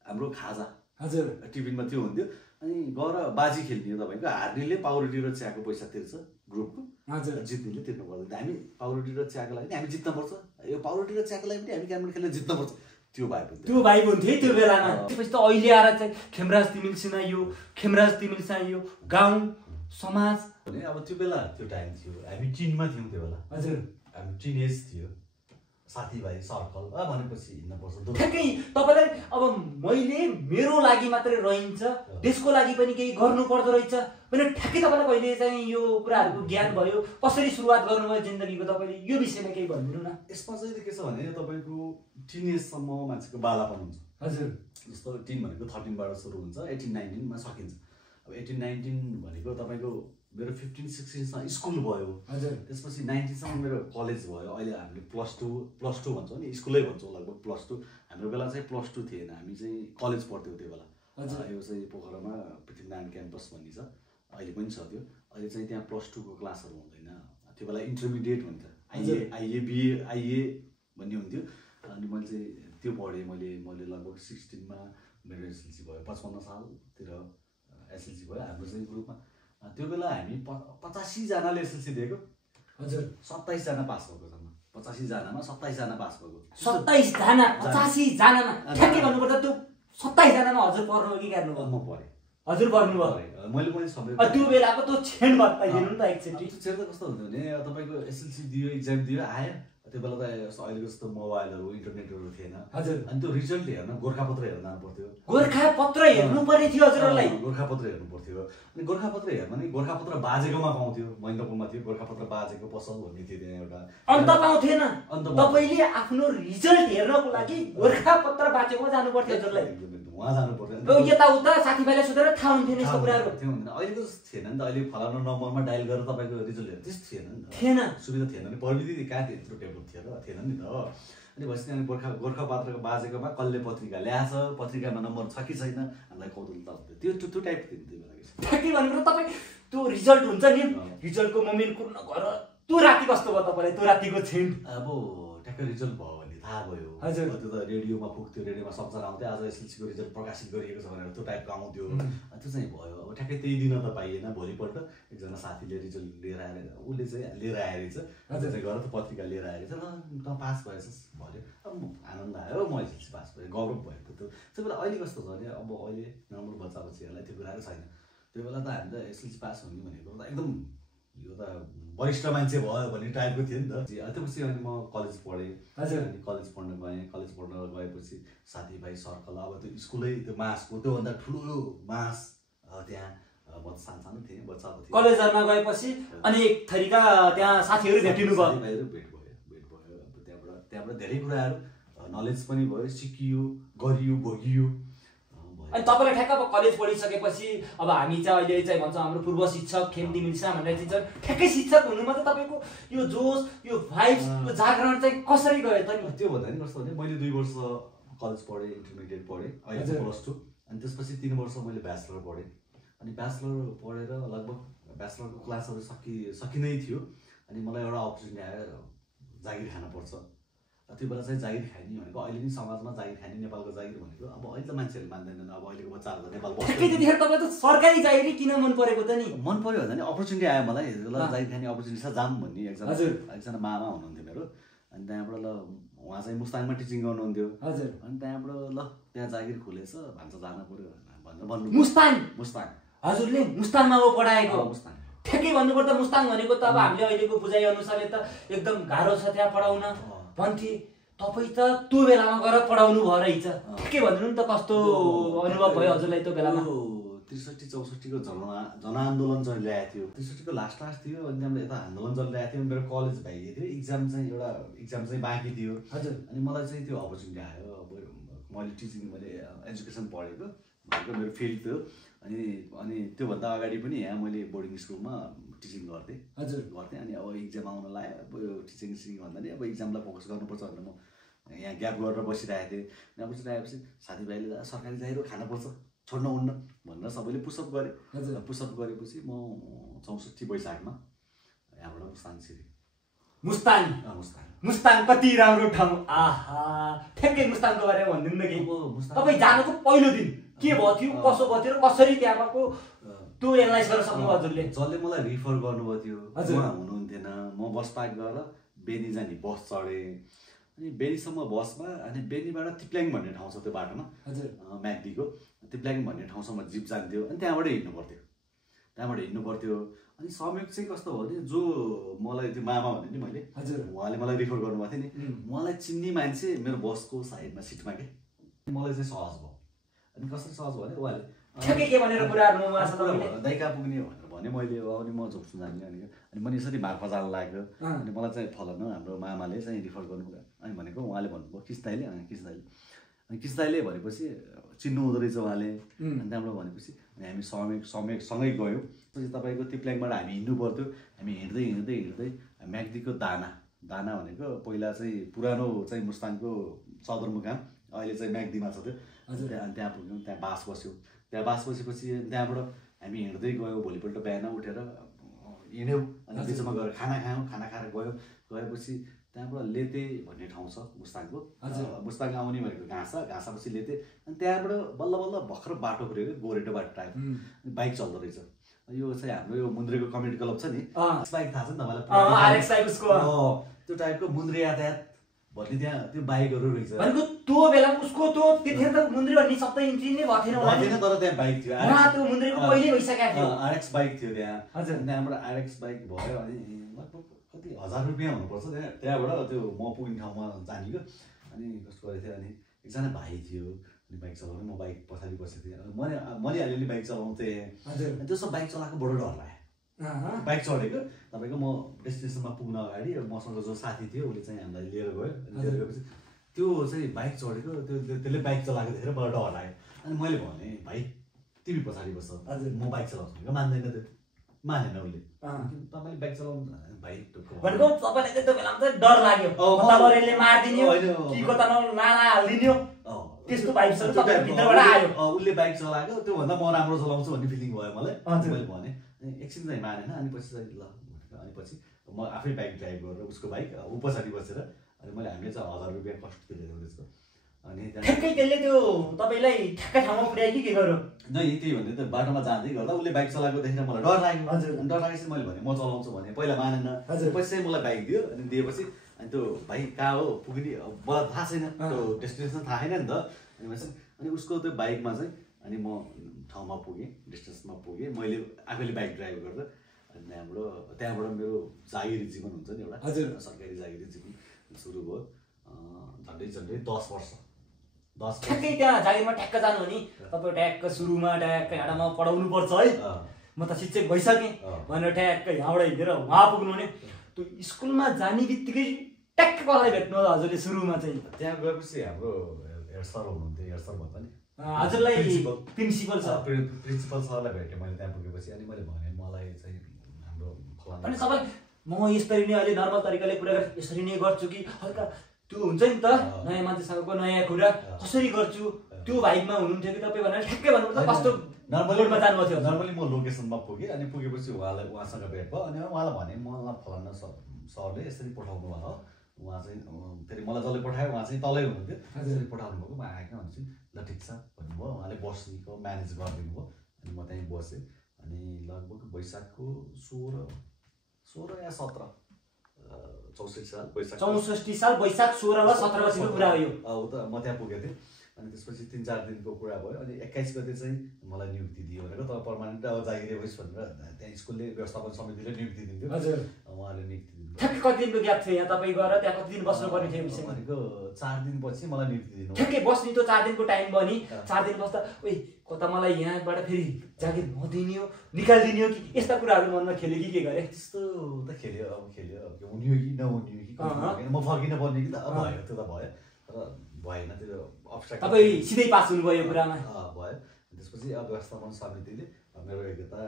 हाम्रो खाजा हजुर टिफिनमा त्यो हुन्थ्यो अनि गएर बाजी खेल्ने हो तपाईँको हार्नेले पाउरोटी र चियाको पैसा तिर्छ ग्रुपको हजुर जित्नेले तिर्नु पर्दैन हामी पाउरोटी र चियाको लागि हामी जित्नुपर्छ यो पाउरोटी र चियाको लागि पनि हामी क्यारेमबोर्ड खेलेर जित्नुपर्छ त्यो भाइ हुन्थ्यो त्यो बेलामा त्यसपछि त अहिले आएर चाहिँ खेमराज तिमिल सिन्हा यो खेमराज तिमिल सिन्हा यो गाउँ समाज भने अब त्यो बेला त्यो टाइम थियो हामी टिनमा थियौँ त्यो बेला हजुर हामी टिनेज थियो साथीभाइ सर्कल भनेपछि हिँड्नुपर्छ ठ्याक्कै तपाईँलाई अब मैले मेरो लागि मात्रै रहन्छ देशको लागि पनि केही गर्नु पर्दो रहेछ भने ठ्याक्कै तपाईँलाई कहिले चाहिँ यो कुराहरूको ज्ञान भयो कसरी सुरुवात गर्नुभयो जिन्दगीको तपाईँले यो विषयमा केही भनिदिनु न यसमा चाहिँ के छ भने तपाईँको टिनेजसम्म मान्छेको बालापन हुन्छ हजुर जस्तो टिन भनेको 13बाट सुरु हुन्छ 18-19मा सकिन्छ अब 18-19 भनेको तपाईँको मेरो 15-16मा स्कुल भयो हजुर त्यसपछि 19सम्म मेरो कलेज भयो अहिले हामीले प्लस टू भन्छौँ नि स्कुलै भन्छौँ लगभग +2 हाम्रो बेला चाहिँ +2 थिएन हामी चाहिँ कलेज पढ्थ्यौँ त्यो बेला यो चाहिँ पोखरामा पृथ्वीनारायण क्याम्पस भन्ने छ अहिले पनि छ त्यो अहिले चाहिँ त्यहाँ +2को क्लासहरू हुँदैन त्यो बेला इन्टरमिडिएट हुन्छ आइए बिए आइए भन्ने हुन्थ्यो अनि मैले चाहिँ त्यो पढेँ मैले लगभग 16मा मेरो एसएलसी भयो 55 सालतिर एसएलसी भयो हाम्रो चाहिँ ग्रुपमा त्यो बेला हामी 85 जनाले एसएलसी दिएको हजुर 27 जना पास भएको जम्मा 85 जनामा 27 जना पास भएको 27 जना 85 जनामा ठ्याक्कै भन्नुपर्दा त्यो 27 जनामा हजुर पर्नु कि गर्नु भयो म पढेँ हजुर पर्नु भयो मैले सबै त्यो बेलाको त्यो छेन बताइदिनु नि त एकचोटि त्यो छेन त कस्तो हुन्थ्यो भने तपाईँको एसएलसी दियो एक्जाम दियो आयो त्यो बेला त अहिलेको जस्तो मोबाइलहरू इन्टरनेटहरू थिएन हजुर अनि त्यो रिजल्ट हेर्न गोर्खापत्र हेर्न जानु पर्थ्यो गोर्खापत्र हेर्नु पर्ने थियो हजुरहरूलाई गोर्खापत्र हेर्नु पर्थ्यो अनि गोर्खापत्र हेर्न नि गोर्खापत्र बाजेकोमा पाउँथ्यो महेन्द्रपुरमा थियो गोर्खापत्र बाजेको पसल भन्ने थियो त्यहाँ एउटा अन्त पाउँथेन तपाईँले आफ्नो रिजल्ट हेर्नको लागि गोर्खापत्र बाजेकोमा जानु पर्थ्यो हजुरलाई उहाँ जानु पर्थ्यो यताउता साथीभाइलाई सोधेर थाहा हुन्थेन यस्तो कुराहरू थियो हुँदैन अहिलेको जस्तो थिएन नि त अहिले फलानु नम्बरमा डायल गरेर तपाईँको रिजल्ट हेर्नु त्यस्तो थिएन नि त थिएन सुविधा थिएन नि प्रविधि कहाँ त्यत्रो डेभलप थिएन नि त अनि भएपछि अनि गोर्खापत्रको बाजेकोमा कसले पत्रिका ल्याएछ पत्रिकामा नम्बर छ कि छैन हामीलाई कौतुकता हुन्थ्यो त्यो टाइप थियो त्यो बेला ठ्याक्कै भनेर तपाईँ त्यो रिजल्ट हुन्छ नि रिजल्टको मोमेन्ट कुर्न गएर त्यो राति कस्तो भयो तपाईँलाई त्यो रातिको छिन अब ठ्याक्कै रिजल्ट भयो भने थाहा भयो हजुर त्यो त रेडियोमा पुग्थ्यो रेडियोमा समाचार आउँथ्यो आज एसएलसीको रिजल्ट प्रकाशित गरिएको छ भनेर त्यो टाइपको आउँथ्यो त्यो चाहिँ भयो अब ठ्याक्कै त्यही दिन त पाइएन भोलिपल्ट एकजना साथीले रिजल्ट लिएर आएर उसले चाहिँ लिएर आएर रहेछ हजुर चाहिँ गएर त पत्रिका लिएर आएर रहेछ ल त पास भएछस् भन्यो अब आनन्द आयो म एसएलसी पास भएँ गौरव भयो त्यो बेला अहिले कस्तो छ भने अब अहिले नम्बर बच्चा बच्चीहरूलाई त्यो कुराहरू छैन त्यो बेला त हामी त एसएलसी पास हुने भनेको त एकदम यो त वरिष्ठ मान्छे भयो भन्ने टाइपको थियो नि त त्यसपछि अनि म कलेज पढेँ हजुर अनि कलेज पढ्न गएँ कलेज पढ्न गएपछि साथीभाइ सर्कल अब त्यो स्कुलै त्यो मासको त्योभन्दा ठुलो मास त्यहाँ म सानो थिएँ बच्चा थिएँ कलेजमा गएपछि अनि एक थरीका त्यहाँ साथीहरू भेटिनु भयो साथीभाइहरू भेट भयो अब त्यहाँबाट धेरै कुराहरू नलेज पनि भयो सिकियो गरियो भोगियो अनि तपाईँलाई ठ्याक्क अब कलेज पढिसकेपछि अब हामी चाहिँ अहिले चाहिँ भन्छौँ हाम्रो पूर्व शिक्षक खेम तिमिल सिन्हा भनेर चाहिँ ठ्याक्कै शिक्षक हुनुमा चाहिँ तपाईँको यो जोस यो भाइब्स यो जागरण चाहिँ कसरी गयो त नि त्यो भन्दा नि कस्तो भने मैले 2 वर्ष कलेज पढेँ इन्टरमिडिएट पढेँ अहिले +2 अनि त्यसपछि 3 वर्ष मैले ब्याचलर पढेँ अनि ब्याचलर पढेर लगभग ब्याचलरको क्लासहरू सकिनै थियो अनि मलाई एउटा अपर्च्युनिटी आयो जागिर खान पर्छ त्यो बेला चाहिँ जागिर खाने भनेको अहिले नि समाजमा जागिर खाने नेपालको जागिर भनेको अब अहिले त मान्छेहरूले मान्दैनन् अब अहिलेको बच्चाहरू त नेपाल त्यतिखेर तपाईँ त सरकारी जागिरै किन मन परेको त नि मन पर्यो भन्दा नि अपर्च्युनिटी आयो मलाई जागिर खाने अपर्च्युनिटी छ जाम भन्ने एकजना मामा हुनुहुन्थ्यो मेरो अनि त्यहाँबाट ल उहाँ चाहिँ मुस्ताङमा टिचिङ गर्नुहुन्थ्यो हजुर अनि त्यहाँबाट ल त्यहाँ जागिर खुलेछ भन्छ जानु पर्यो भनेर भन्नु। मुस्ताङ मुस्ताङ हजुरले मुस्ताङमा हो पढाएको? मुस्ताङ ठ्याक्कै भन्नुपर्दा मुस्ताङ भनेको त अब हामीले अहिलेको बुझाइ अनुसारले त एकदम गाह्रो छ त्यहाँ पढाउन भन्थे। तपाईँ त त्यो बेलामा गएर पढाउनु भयो रहेछ। ठ्याक्कै भन्नु नि त कस्तो अनुभव भयो हजुरलाई त्यो बेलामा? 63-64 को जनआन्दोलन चाहिँ ल्याएको थियो। 63 को लास्ट थियो अनि त्यहाँबाट यता आन्दोलन चलिरहेको थियो। मेरो कलेज भइएको थियो, इक्जाम चाहिँ बाँकी थियो। हजुर। अनि मलाई चाहिँ त्यो अपर्च्युनिटी आयो। अब मैले मैले एजुकेसन पढेको मेरो फिल्ड थियो। अनि त्योभन्दा अगाडि पनि यहाँ मैले बोर्डिङ स्कुलमा टिचिङ गर्थेँ। हजुर गर्थेँ। अनि अब इक्जाम आउन लाग्यो। अब यो टिचिङ भन्दा नि अब इक्जामलाई फोकस गर्नुपर्छ भनेर म यहाँ ग्याप गरेर बसिरहेको थिएँ। यहाँ बसिरहेपछि साथीभाइले सरकारी जागिर खानुपर्छ, छोड्न हुन्न भनेर सबैले पुसअप गरेँ। पुसअप गरेपछि म 64 वैशाखमा यहाँबाट मुस्ताङ छिरेँ। मुस्ताङ मुस्ताङ कति राम्रो ठाउँ। आहा ठ्याक्कै मुस्ताङको बारेमा भनिदिनु न केही। तपाईँ जानुको पहिलो दिन के भयो थियो, कसो भयो थियो र कसरी त्यहाँको त्यो एनालाइज गर्न सक्नु हजुरले? जसले मलाई रिफर गर्नुभएको थियो उहाँ हुनुहुन्थेन। म बस पार्क गरेर बेनी जाने बस चढेँ। अनि बेनीसम्म बसमा, अनि बेनीबाट तिप्ल्याङ भन्ने ठाउँ छ त्यो बाटोमा, म्याग्दीको तिप्ल्याङ भन्ने ठाउँसम्म जिप जान्थ्यो। अनि त्यहाँबाट हिँड्नु पर्थ्यो। अनि संयोग चाहिँ कस्तो भयो भने जो मलाई त्यो मामा भने नि मैले, उहाँले मलाई रिफर गर्नुभएको थियो नि, उहाँलाई चिन्ने मान्छे मेरो बसको साइडमा सिटमा के मलाई चाहिँ सहज भयो। अनि कसरी सहज भयो भने उहाँले के भनेर कुराहरू दाइ कहाँ पुग्ने भनेर भने मैले। अनि म झोक्छु जाने। अनि मैले यसरी भागमा जान लाग्यो। अनि मलाई चाहिँ फलन हाम्रो मामाले चाहिँ रिफर गर्नुभयो। अनि भनेको उहाँले भन्नुभयो किस्ताइले। अनि किस्ताइले भनेपछि चिन्नु हुँदो रहेछ उहाँले। अनि त्यहाँबाट भनेपछि अनि हामी सँगै गयौँ। पछि तपाईँको तिप्ल्याङबाट हामी हिँड्नु पर्थ्यो। हामी हिँड्दै म्याग्दीको दाना भनेको पहिला चाहिँ पुरानो चाहिँ मुस्ताङको सदरमुकाम, अहिले चाहिँ म्याग्दीमा छ त्यो। अनि त्यहाँ पुग्यौँ। त्यहाँ बास बस्यौँ। त्यहाँ बास बसेपछि त्यहाँबाट हामी हिँड्दै गयौँ। भोलिपल्ट बिहान उठेर हिँड्यौँ। अनि बिचमा गएर खाना खायौँ। खाना खाएर गएपछि त्यहाँबाट लेते भन्ने ठाउँ छ मुस्ताङको। मुस्ताङ आउने भनेको घाँसापछि लेते। अनि त्यहाँबाट बल्ल भर्खर बाटो पुऱ्यो, गोरेटो बाटो टाइप बाइक चल्दो रहेछ। यो चाहिँ हाम्रो यो मुन्द्रेको कम्युनिटी क्लब छ नि, बाइक थाहा छ नि तपाईँलाई? त्यो टाइपको मुन्द्रे यातायात भन्ने त्यहाँ त्यो बाइकहरू रहेछ। भनेको त्यो बेला उसको त्यो त्यतिखेर त मुन्द्रे भन्ने शब्द इन्ट्री नै भएको थिएन। तर त्यहाँ बाइक थियो, त्यो मुन्द्रेको पहिल्यै भइसकेको थियो। आरएक्स बाइक थियो त्यहाँ। त्यहाँबाट आरएक्स बाइक भयो। अनि लगभग कति 1000 रुपियाँ हुनुपर्छ त्यहाँबाट त्यो म पुग्ने ठाउँमा जानेको। अनि कस्तो गरेको थियो, अनि एकजना भाइ थियो अनि बाइक चलाउने। म बाइक पछाडि बसेको थिएँ। मैले अलिअलि बाइक चलाउँथेँ। अनि त्यो सब बाइक चलाएको बडो डर लाग्यो। बाइक चढेको तपाईँको म डेस्टिनेसनमा पुग्न अगाडि मसँग जो साथी थियो उसले चाहिँ हामीलाई लिएर गयो। लिएर गएपछि त्यो चाहिँ बाइक चढेको त्यसले बाइक चलाएको देखेर मलाई डर लाग्यो। अनि मैले भने भाइ तिमी पछाडि बस्छ, म बाइक चलाउँछु भनेको मान्दैन। त्यो मानेन उसले। तपाईँले बाइक चलाउनु भाइ भनेको तपाईँलाई चाहिँ त्यो बेलामा चाहिँ डर लाग्यो, तपाईँले मारिदिन्यो कि कता नाला हालिदिन्यो त्यस्तो बाइकहरू तपाईँको भित्रबाट आयो। उसले बाइक चलाएको त्योभन्दा म राम्रो चलाउँछु भन्ने फिलिङ भयो मलाई। मैले भने एकछिन चाहिँ मानेन। अनि पछि चाहिँ ल अनि पछि म आफै बाइक ड्राइभ गरेर उसको बाइक ऊ पछाडि बसेर अनि हामीले चाहिँ 1000 रुपियाँ कस्ट तिरेको त्यसको। अनि ठ्याक्कै त्यसले त्यो तपाईँलाई ठ्याक्कै ठाउँमा पुर्यायो कि के गर्यो? नै त्यही भने त बाटोमा जाँदै गर्दा उसले बाइक चलाएको देखेर मलाई डर लाग्यो। अनि डर लागेपछि मैले भने म चलाउँछु भने पहिला मानेन। पछि चाहिँ मलाई बाइक दियो। अनि दिएपछि अनि त्यो भाइ कहाँ हो पुग्ने मलाई थाहा छैन, त्यो डेस्टिनेसन थाहा छैन नि त। अनि उसको त्यो बाइकमा चाहिँ अनि म ठाउँमा पुगेँ, डेस्टिनेसनमा पुगेँ मैले आफैले बाइक ड्राइभ गरेर। अनि त्यहाँबाट मेरो जागिरी जीवन हुन्छ नि एउटा, सरकारी जागिरी जीवन सुरु भयो। झन्डै 10 वर्ष। ठ्याक्कै त्यहाँ जागिरमा ठ्याक्क जानु हो नि तपाईँ ट्याक्क सुरुमा ट्याक्क यहाँमा पढाउनु पर्छ है, म त शिक्षक भइसकेँ भनेर ट्याक्क यहाँबाट हिँडेर उहाँ पुग्नु भने त्यो स्कुलमा जाने बित्तिकै ट्याक्क कसलाई भेट्नु हजुरले सुरुमा चाहिँ? त्यहाँ गएपछि हाम्रो हेड सर हुनुहुन्थ्यो, हेड सर भन्दा नि हजुरलाई प्रिन्सिपल सरलाई भेटेँ मैले त्यहाँ पुगेपछि। अनि मैले भने मलाई चाहिँ हाम्रो फलाना अनि सबैले म यसरी नै अहिले नर्मल तरिकाले कुरा यसरी नै गर्छु कि हल्का त्यो हुन्छ नि त नयाँ मान्छेसँगको नयाँ कुरा कसरी गर्छु त्यो भाइबमा हुनुहुन्थ्यो कि तपाईँ भनेर ठ्याक्कै भन्नुपर्छ कस्तो नर्मलीमा जानुभएको थियो? नर्मली म लोकेसनमा पुगेँ। अनि पुगेपछि उहाँसँग भेट भयो। अनि उहाँलाई भने मलाई फलाना सरले यसरी पठाउनु भयो, उहाँ चाहिँ फेरि मलाई जसले पठायो उहाँ चाहिँ तलै हुनुहुन्थ्यो, यसरी पठाउनु भएको म आएँ भन्छु। ल ठिक छ भन्नुभयो। उहाँले बस्नेको म्यानेज गरिदिनु भयो। अनि म त्यहीँ बसेँ। अनि लगभग वैशाखको 16 या 17 64 साल वैशाख 64 साल वैशाख 16 वा 17 गतिको कुरा हो यो। उता म त्यहाँ पुगेको थिएँ। अनि त्यसपछि 3-4 दिनको कुरा भयो। अनि 21 गते चाहिँ मलाई नियुक्ति दियो भनेको त पर्मानेन्ट अब जागिरे होस् भनेर त्यहाँ स्कुलले व्यवस्थापन समितिले नियुक्ति दिन्थ्यो। हजुर उहाँले नियुक्ति दिनु। ठ्याक्कै कति दिनको ग्याप थियो यहाँ तपाईँ गएर त्यहाँ कति दिन बस्नुपर्ने थियो विषयमा? भनेको 4 दिनपछि मलाई नियुक्ति दिनु। ठ्याक्कै बस्ने त 4 दिनको टाइम भयो नि। 4 दिन बस्दा ओइ कता मलाई यहाँबाट फेरि जागिर नदिने हो निकालिदिने हो कि यस्ता कुराहरू मनमा खेल्यो कि के गरे? त्यस्तो त खेल्यो अब हुने हो कि नहुने हो कि म फर्किन पर्ने कि त अब भयो त्यो त भयो तर भएन त्यो अब्स्ट्याकल। तपाईँ सिधै पास हुनुभयो यो कुरामा? भयो। त्यसपछि अब व्यवस्थापन समितिले मेरो योग्यता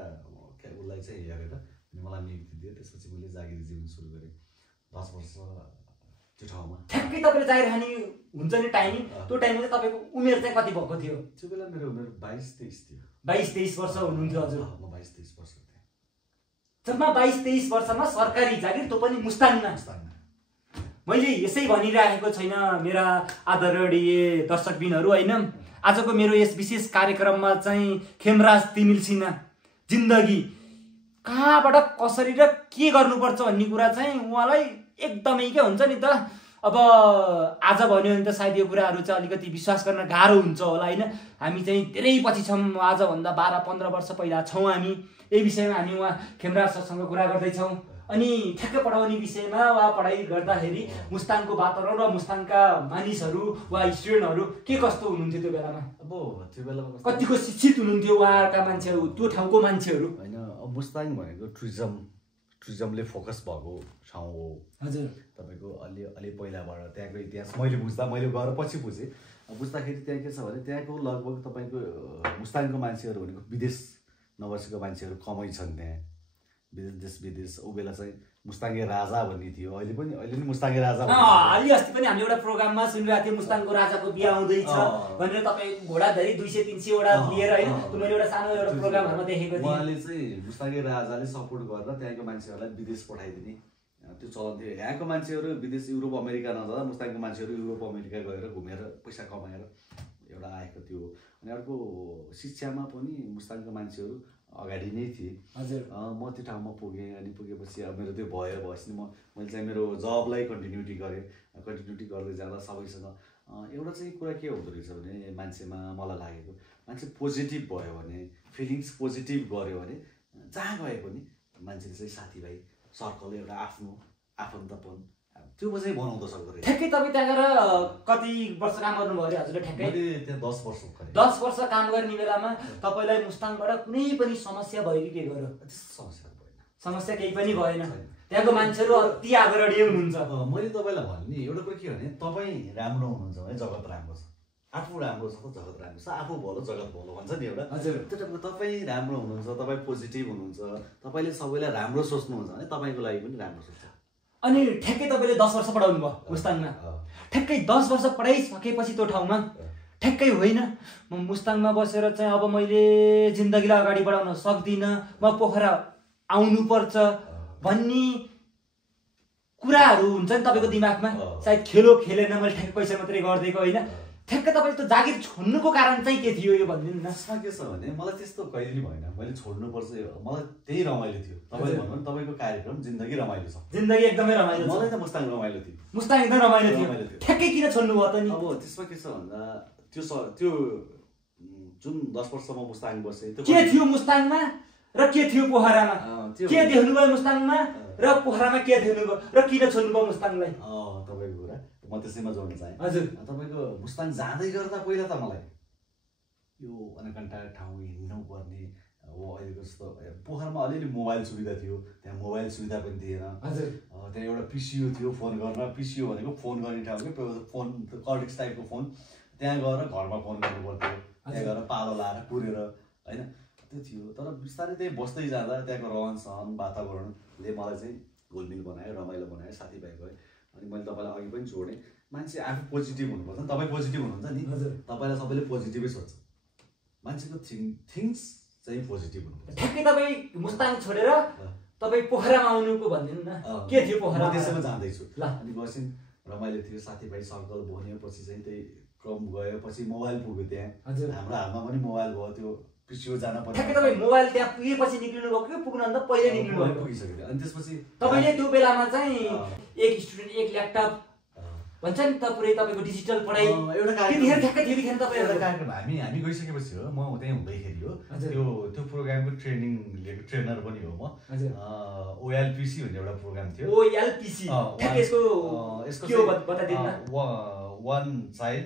उसलाई चाहिँ हेरेर मलाई नियुक्ति दियो। त्यसपछि मैले जागिरी जीवन सुरु गरेँ 10 वर्ष त्यो ठाउँमा। ठ्याक्कै तपाईँले जागिर खाने हुन्छ नि टाइमिङ, त्यो टाइममा चाहिँ तपाईँको उमेर चाहिँ कति भएको थियो? त्यो बेला मेरो उमेर 22-23 थियो। 22-23 वर्ष हुनुहुन्थ्यो हजुर? म 22-23 वर्ष थिएँ। जम्मा 22-23 वर्षमा सरकारी जागिर त्यो पनि मुस्ताङमा। मैले यसै भनिरहेको छैन मेरा आदरणीय दर्शकबिनहरू होइन, आजको मेरो यस विशेष कार्यक्रममा चाहिँ खेमराज तिमिल सिन्हा जिन्दगी कहाँबाट कसरी र के गर्नुपर्छ भन्ने कुरा चाहिँ उहाँलाई एकदमै के हुन्छ नि त। अब आज भन्यो भने त सायद यो कुराहरू चाहिँ अलिकति विश्वास गर्न गाह्रो हुन्छ होला होइन। हामी चाहिँ धेरै पछि छौँ, आजभन्दा 12-15 वर्ष पहिला छौँ हामी। यही विषयमा हामी उहाँ खेमराज सरसँग कुरा गर्दैछौँ। अनि ठ्याक्कै पढाउने विषयमा वा पढाइ गर्दाखेरि मुस्ताङको वातावरण र मुस्ताङका मानिसहरू वा स्टुडेन्टहरू के कस्तो हुनुहुन्थ्यो त्यो बेलामा? अब त्यो बेलामा कतिको शिक्षित हुनुहुन्थ्यो उहाँका मान्छेहरू, त्यो ठाउँको मान्छेहरू? होइन, अब मुस्ताङ भनेको टुरिज्मले फोकस भएको ठाउँ हो। हजुर तपाईँको अलि पहिलाबाट त्यहाँको इतिहास मैले गएर पछि बुझेँ। बुझ्दाखेरि त्यहाँ के छ भने त्यहाँको लगभग तपाईँको मुस्ताङको मान्छेहरू भनेको विदेश नबसेको मान्छेहरू कमै छन् त्यहाँ। देश ऊ बेला चाहिँ मुस्ताङे राजा भन्ने थियो। अहिले पनि मुस्ताङे राजा अलि अस्ति पनि हामीले एउटा प्रोग्राममा सुनिरहेको थियौँ मुस्ताङको राजाको बिहा आउँदैछ भनेर। तपाईँ घोडाधरी 200-300 वटा लिएर होइन, मैले एउटा सानो एउटा प्रोग्रामहरूमा देखेको थिएँ। उहाँले चाहिँ मुस्ताङे राजाले सपोर्ट गरेर त्यहाँको मान्छेहरूलाई विदेश पठाइदिने त्यो चलन थियो। यहाँको मान्छेहरू विदेश युरोप अमेरिका नजाँदा मुस्ताङको मान्छेहरू युरोप अमेरिका गएर घुमेर पैसा कमाएर एउटा आएको थियो। अनि अर्को शिक्षामा पनि मुस्ताङको मान्छेहरू अगाडि नै थिए। हजुर म त्यो ठाउँमा पुगेँ। अनि पुगेपछि अब मेरो त्यो भएपछि मैले चाहिँ मेरो जबलाई कन्टिन्युटी गरेँ। कन्टिन्युटी गर्दै जाँदा सबैसँग एउटा चाहिँ कुरा के हुँदो रहेछ भने मान्छेमा मलाई लागेको मान्छे पोजिटिभ भयो भने, फिलिङ्स पोजिटिभ गऱ्यो भने जहाँ गए पनि मान्छेले चाहिँ साथीभाइ सर्कल एउटा आफ्नो आफन्तपन त्यो चाहिँ बनाउँदो सक्दो रहेछ। ठ्याक्कै तपाईँ त्यहाँ गएर कति वर्ष काम गर्नुभयो अरे हजुरले? ठ्याक्कै मैले त्यहाँ 10 वर्ष गरेँ। 10 वर्ष काम गर्ने बेलामा तपाईँलाई मुस्ताङबाट कुनै पनि समस्या भयो कि के गर्यो? समस्या केही पनि भएन। त्यहाँको मान्छेहरू अति आदरणीय हुनुहुन्छ। मैले तपाईँलाई भने नि एउटा कुरा के भने तपाईँ राम्रो हुनुहुन्छ भने जगत राम्रो छ। आफू राम्रो छ त जगत राम्रो छ। आफू भलो जगत भलो भन्छ नि एउटा। हजुर त्यो तपाईँ राम्रो हुनुहुन्छ, तपाईँ पोजिटिभ हुनुहुन्छ, तपाईँले सबैलाई राम्रो सोच्नुहुन्छ भने तपाईँको लागि पनि राम्रो सोच्छ। अनि ठ्याक्कै तपाईँले 10 वर्ष पढाउनु भयो मुस्ताङमा। ठ्याक्कै 10 वर्ष पढाइसकेपछि त्यो ठाउँमा ठ्याक्कै होइन म मुस्ताङमा बसेर चाहिँ अब मैले जिन्दगीलाई अगाडि बढाउन सक्दिनँ, म पोखरा आउनुपर्छ भन्ने कुराहरू हुन्छ नि तपाईँको दिमागमा। सायद खेलेन मैले ठ्याक्कै पैसा मात्रै गरिदिएको होइन। ठ्याक्कै तपाईँले त जागिर छोड्नुको कारण चाहिँ के थियो यो भनिदिनु न। त्यसमा के छ भने मलाई त्यस्तो कहिले नि भएन। मैले छोड्नुपर्छ मलाई त्यही रमाइलो थियो। तपाईँले भन्नु भने तपाईँको कार्यक्रम जिन्दगी रमाइलो छ। जिन्दगी एकदमै रमाइलो छ। मलाई त मुस्ताङ रमाइलो थियो। मुस्ताङ एकदमै रमाइलो थियो। ठ्याक्कै किन छोड्नु भयो त नि? अब त्यसमा के छ भन्दा त्यो जुन 10 वर्षमा मुस्ताङ बसेँ के थियो मुस्ताङमा र के थियो पोखरामा? के देख्नुभयो मुस्ताङमा र पोखरामा के देख्नुभयो र किन छोड्नुभयो मुस्ताङलाई? तपाईँको कुरा म त्यसैमा जोड्न चाहेँ। हजुर तपाईँको मुस्ताङ जाँदै गर्दा पहिला त मलाई यो अनकन्टा ठाउँ हिँड्नु पर्ने हो। अहिलेको जस्तो पोखरामा अलिअलि मोबाइल सुविधा थियो, त्यहाँ मोबाइल सुविधा पनि थिएन। हजुर त्यहाँ एउटा पिसिओ थियो फोन गर्न। पिसिओ भनेको फोन गर्ने ठाउँ के फोन कर्डिक्स टाइपको फोन। त्यहाँ गएर घरमा फोन गर्नु पर्थ्यो। त्यहाँ गएर पालो लाएर कुरेर होइन त्यो थियो। तर बिस्तारै त्यही बस्दै जाँदा त्यहाँको रहन सहन वातावरणले मलाई चाहिँ घुलमिल बनायो, रमाइलो बनायो, साथीभाइ भयो। अनि मैले तपाईँलाई अघि पनि जोडेँ मान्छे आफू पोजिटिभ हुनुपर्छ नि। तपाईँ पोजिटिभ हुनुहुन्छ नि, तपाईँलाई सबैले पोजिटिभै सोध्छ। मान्छेको थिङ्स चाहिँ पोजिटिभ हुनुपर्छ। ठ्याक्कै तपाईँ मुस्ताङ छोडेर तपाईँ पोखरामा आउनुको भनिदिनु न, के थियो पोखरा? त्यसैमा जाँदैछु ल। अनि बस्यौँ, रमाइलो थियो, साथीभाइ सर्कल बन्यो। पछि चाहिँ त्यही क्रम गयो, पछि मोबाइल पुग्यो त्यहाँ। हाम्रो हातमा पनि मोबाइल भयो, त्यो पिसिओ जान पर्यो। ठ्याक्कै तपाईँ मोबाइल त्यहाँ पुगेपछि निक्लिनु भएको कि पुग्नुभन्दा पहिल्यै निक्लिनु भएको? पुगिसक्यो। अनि त्यसपछि तपाईँले त्यो बेलामा चाहिँ एक स्टुडेन्ट एक ल्यापटप भन्छ नि त पुरै तपाईँको डिजिटल पढाइ एउटा त्यतिखेर ठ्याक्कै त्यतिखेर तपाईँ एउटा कार्यक्रम हामी गइसकेपछि हो म त्यहीँ हुँदैखेरि हो त्यो प्रोग्रामको ट्रेनिङ लिएको ट्रेनर पनि हो म OLPC भन्ने एउटा प्रोग्राम थियो OLPC यसको के हो बताइदिनु न one child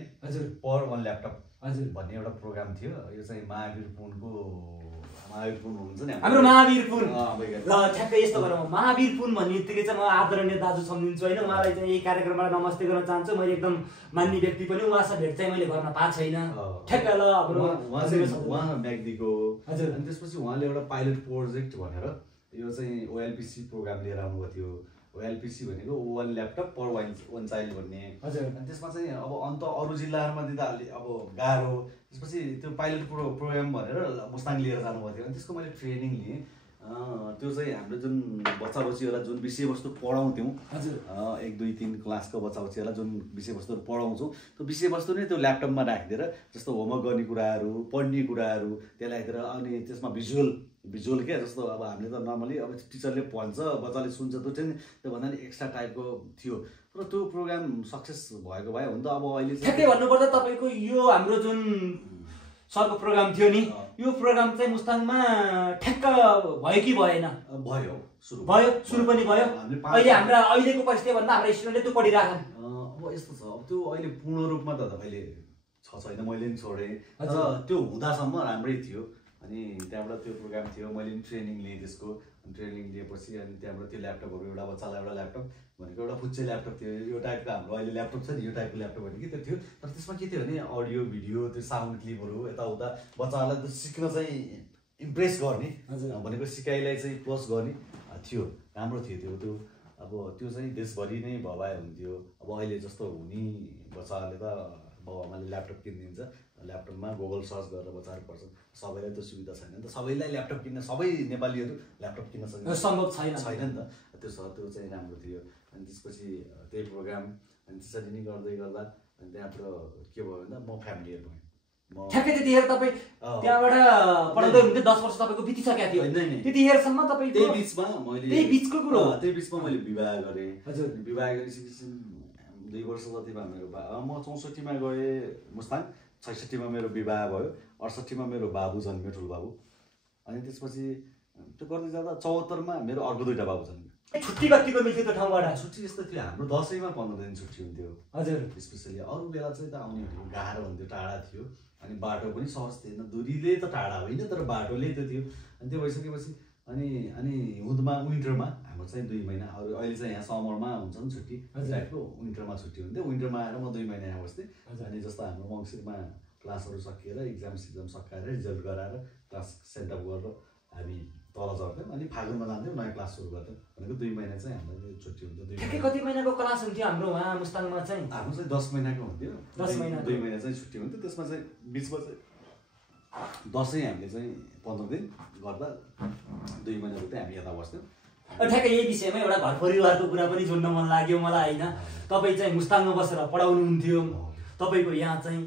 per one laptop भन्ने एउटा प्रोग्राम थियो यो चाहिँ महावीर पुन हुन्छ नि हाम्रो महावीर पुन ल ठ्याक्कै यस्तो गरौँ महावीर पुन भन्ने बित्तिकै चाहिँ म आदरणीय दाजु सम्झिन्छु होइन उहाँलाई चाहिँ यही कार्यक्रमबाट नमस्ते गर्न चाहन्छु मैले एकदम मान्ने व्यक्ति पनि उहाँसँग भेट चाहिँ मैले गर्न पाएको छैन ठ्याक्कै ल उहाँ म्याग्दीको हजुर अनि त्यसपछि उहाँले एउटा पाइलट प्रोजेक्ट भनेर यो चाहिँ OLPC प्रोग्राम लिएर आउनुभएको थियो OLPC भनेको one ल्यापटप पर one चाइल्ड भन्ने हजुर अनि त्यसमा चाहिँ अब अन्त अरू जिल्लाहरूमा दिँदा अलि अब गाह्रो त्यसपछि त्यो पाइलट प्रोग्राम भनेर मुस्ताङ लिएर जानुभएको थियो अनि त्यसको मैले ट्रेनिङ लिएँ त्यो चाहिँ हाम्रो जुन बच्चाबच्चीहरूलाई जुन विषयवस्तु पढाउँथ्यौँ हजुर 1 2 3 क्लासको बच्चाबच्चीहरूलाई जुन विषयवस्तुहरू पढाउँछौँ त्यो विषयवस्तु नै त्यो ल्यापटपमा राखिदिएर जस्तो होमवर्क गर्ने कुराहरू पढ्ने कुराहरू त्यसलाई राखिदिएर अनि त्यसमा भिजुअल क्या जस्तो अब हामीले त नर्मली अब टिचरले भन्छ बच्चाले सुन्छ त्यो चाहिँ त्योभन्दा नि एक्स्ट्रा टाइपको थियो तर त्यो प्रोग्राम सक्सेस भएको भए हुन त अब अहिले ठ्याक्कै भन्नुपर्दा तपाईँको यो हाम्रो जुन सरको प्रोग्राम थियो नि यो प्रोग्राम चाहिँ मुस्ताङमा ठ्याक्क भयो कि भएन भयो सुरु पनि भयो अहिले हाम्रा अहिलेको परिस्थिति भन्दा हाम्रो स्टुडेन्टले त्यो पढिरहेछन् अब यस्तो छ अब त्यो अहिले पूर्ण रूपमा त अहिले छैन मैले पनि छोडेँ तर त्यो हुँदासम्म राम्रै थियो अनि त्यहाँबाट त्यो प्रोग्राम थियो मैले पनि ट्रेनिङ लिएँ त्यसको ट्रेनिङ लिएपछि अनि त्यहाँबाट त्यो ल्यापटपहरू एउटा बच्चालाई एउटा ल्यापटप भनेको एउटा फुच्चे ल्यापटप थियो यो टाइपको हाम्रो अहिले ल्यापटप छ नि यो टाइपको ल्यापटप भनेको त्यो थियो तर त्यसमा के थियो भने अडियो भिडियो त्यो साउन्ड क्लिपहरू यताउता बच्चाहरूलाई त्यो सिक्न चाहिँ इम्प्रेस गर्ने भनेको सिकाइलाई चाहिँ प्लस गर्ने थियो राम्रो थियो त्यो अब त्यो चाहिँ देशभरि नै भए हुन्थ्यो अब अहिले जस्तो हुने बच्चाहरूले त बाबुआमाले ल्यापटप किनिदिन्छ ल्यापटपमा गुगल सर्च गरेर बच्चाहरू पढ्छन् सबैलाई त्यो सुविधा छैन नि त सबैलाई ल्यापटप किन्न सबै नेपालीहरू ल्यापटप किन्न सक्ने सम्भव छैन नि त त्यो चाहिँ राम्रो थियो अनि त्यसपछि त्यही प्रोग्राम अनि त्यसरी नै गर्दै गर्दा अनि त्यहाँबाट के भयो भन्दा म फ्यामिलियर भएँ ठ्याक्कै त्यतिखेर तपाईँ त्यहाँबाट पढ्दै हुनुहुन्थ्यो 10 वर्ष तपाईँको बितिसकेको थियो त्यतिखेरसम्म तपाईँको त्यही बिचमा मैले विवाह गरेँ हजुर विवाह गरिसकेपछि 2 वर्ष जतिमा मेरो म 64 मा गएँ मुस्ताङ 66 मा मेरो विवाह भयो 68 मा मेरो बाबु जन्मियो ठुलो बाबु अनि त्यसपछि त्यो गर्दै जाँदा 74 मा मेरो अर्को 2टा बाबु जन्मियो छुट्टी कतिको मिल्थ्यो त्यो ठाउँबाट छुट्टी यस्तो थियो हाम्रो दसैँमा 15 दिन छुट्टी हुन्थ्यो हजुर स्पेसली अरू बेला चाहिँ त आउने गाह्रो हुन्थ्यो टाढा थियो अनि बाटो पनि सहज थिएन दुरीले त टाढा होइन तर बाटोले त्यो थियो अनि त्यो भइसकेपछि अनि हिउँदमा विन्टरमा हाम्रो चाहिँ 2 महिना अरू अहिले चाहिँ यहाँ समरमा हुन्छ नि छुट्टी टाइपको विन्टरमा छुट्टी हुन्थ्यो विन्टरमा आएर म 2 महिना यहाँ बस्थेँ अनि जस्तो हाम्रो मङ्सिरमा क्लासहरू सकिएर एक्जाम सकाएर रिजल्ट गराएर क्लास सेन्टअप गरेर हामी तल चढ्थ्यौँ अनि फागुनमा जान्थ्यौँ नयाँ क्लास सुरु गर्थ्यौँ भनेको 2 महिना चाहिँ हामीलाई छुट्टी हुन्थ्यो कति महिनाको क्लास हुन्थ्यो हाम्रो उहाँ मुस्ताङमा चाहिँ हाम्रो चाहिँ 10 महिनाको हुन्थ्यो 10 महिना 2 महिना चाहिँ छुट्टी हुन्थ्यो त्यसमा चाहिँ बिचमा चाहिँ दसैँ हामीले चाहिँ 15 दिन गर्दा 2 महिना जति हामी यता बस्थ्यौँ ठ्याक्कै यही विषयमा एउटा घर परिवारको कुरा पनि जोड्न मन लाग्यो मलाई होइन तपाईँ चाहिँ मुस्ताङमा बसेर पढाउनुहुन्थ्यो तपाईँको यहाँ चाहिँ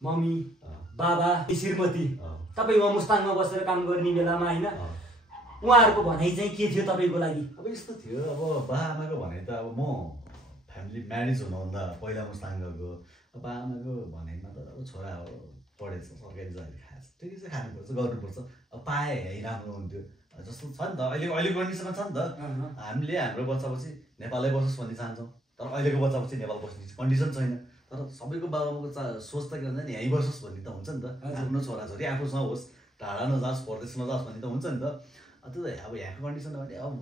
मम्मी बाबा श्रीमती तपाईँ उहाँ मुस्ताङमा बसेर काम गर्ने बेलामा होइन उहाँहरूको भनाइ चाहिँ के थियो तपाईँको लागि अब यस्तो थियो अब बाआमाको भनाइ त अब म फ्यामिली म्यारेज हुनुभन्दा पहिला मुस्ताङ गएको बाआमाको भनाइमा त अब छोरा हो पढेछ सरकारी जागिर खाएछ ठिकै चाहिँ खानुपर्छ गर्नुपर्छ अब पाए है राम्रो हुन्थ्यो जस्तो छ नि त अहिले कन्डिसनमा छ नि त हामीले हाम्रो बच्चापछि नेपालै बसोस् भन्ने चाहन्छौँ तर अहिलेको बच्चापछि नेपाल बस्ने कन्डिसन छैन तर सबैको बाबाआमाको सोच त के भन्छ नि यहीँ बसोस् भन्ने त हुन्छ नि त आफ्नो छोराछोरी आफूसँग होस् टाढा नजाओस् परदेश नजाओस् भन्ने त हुन्छ नि त त्यो अब यहाँको कन्डिसन भने अब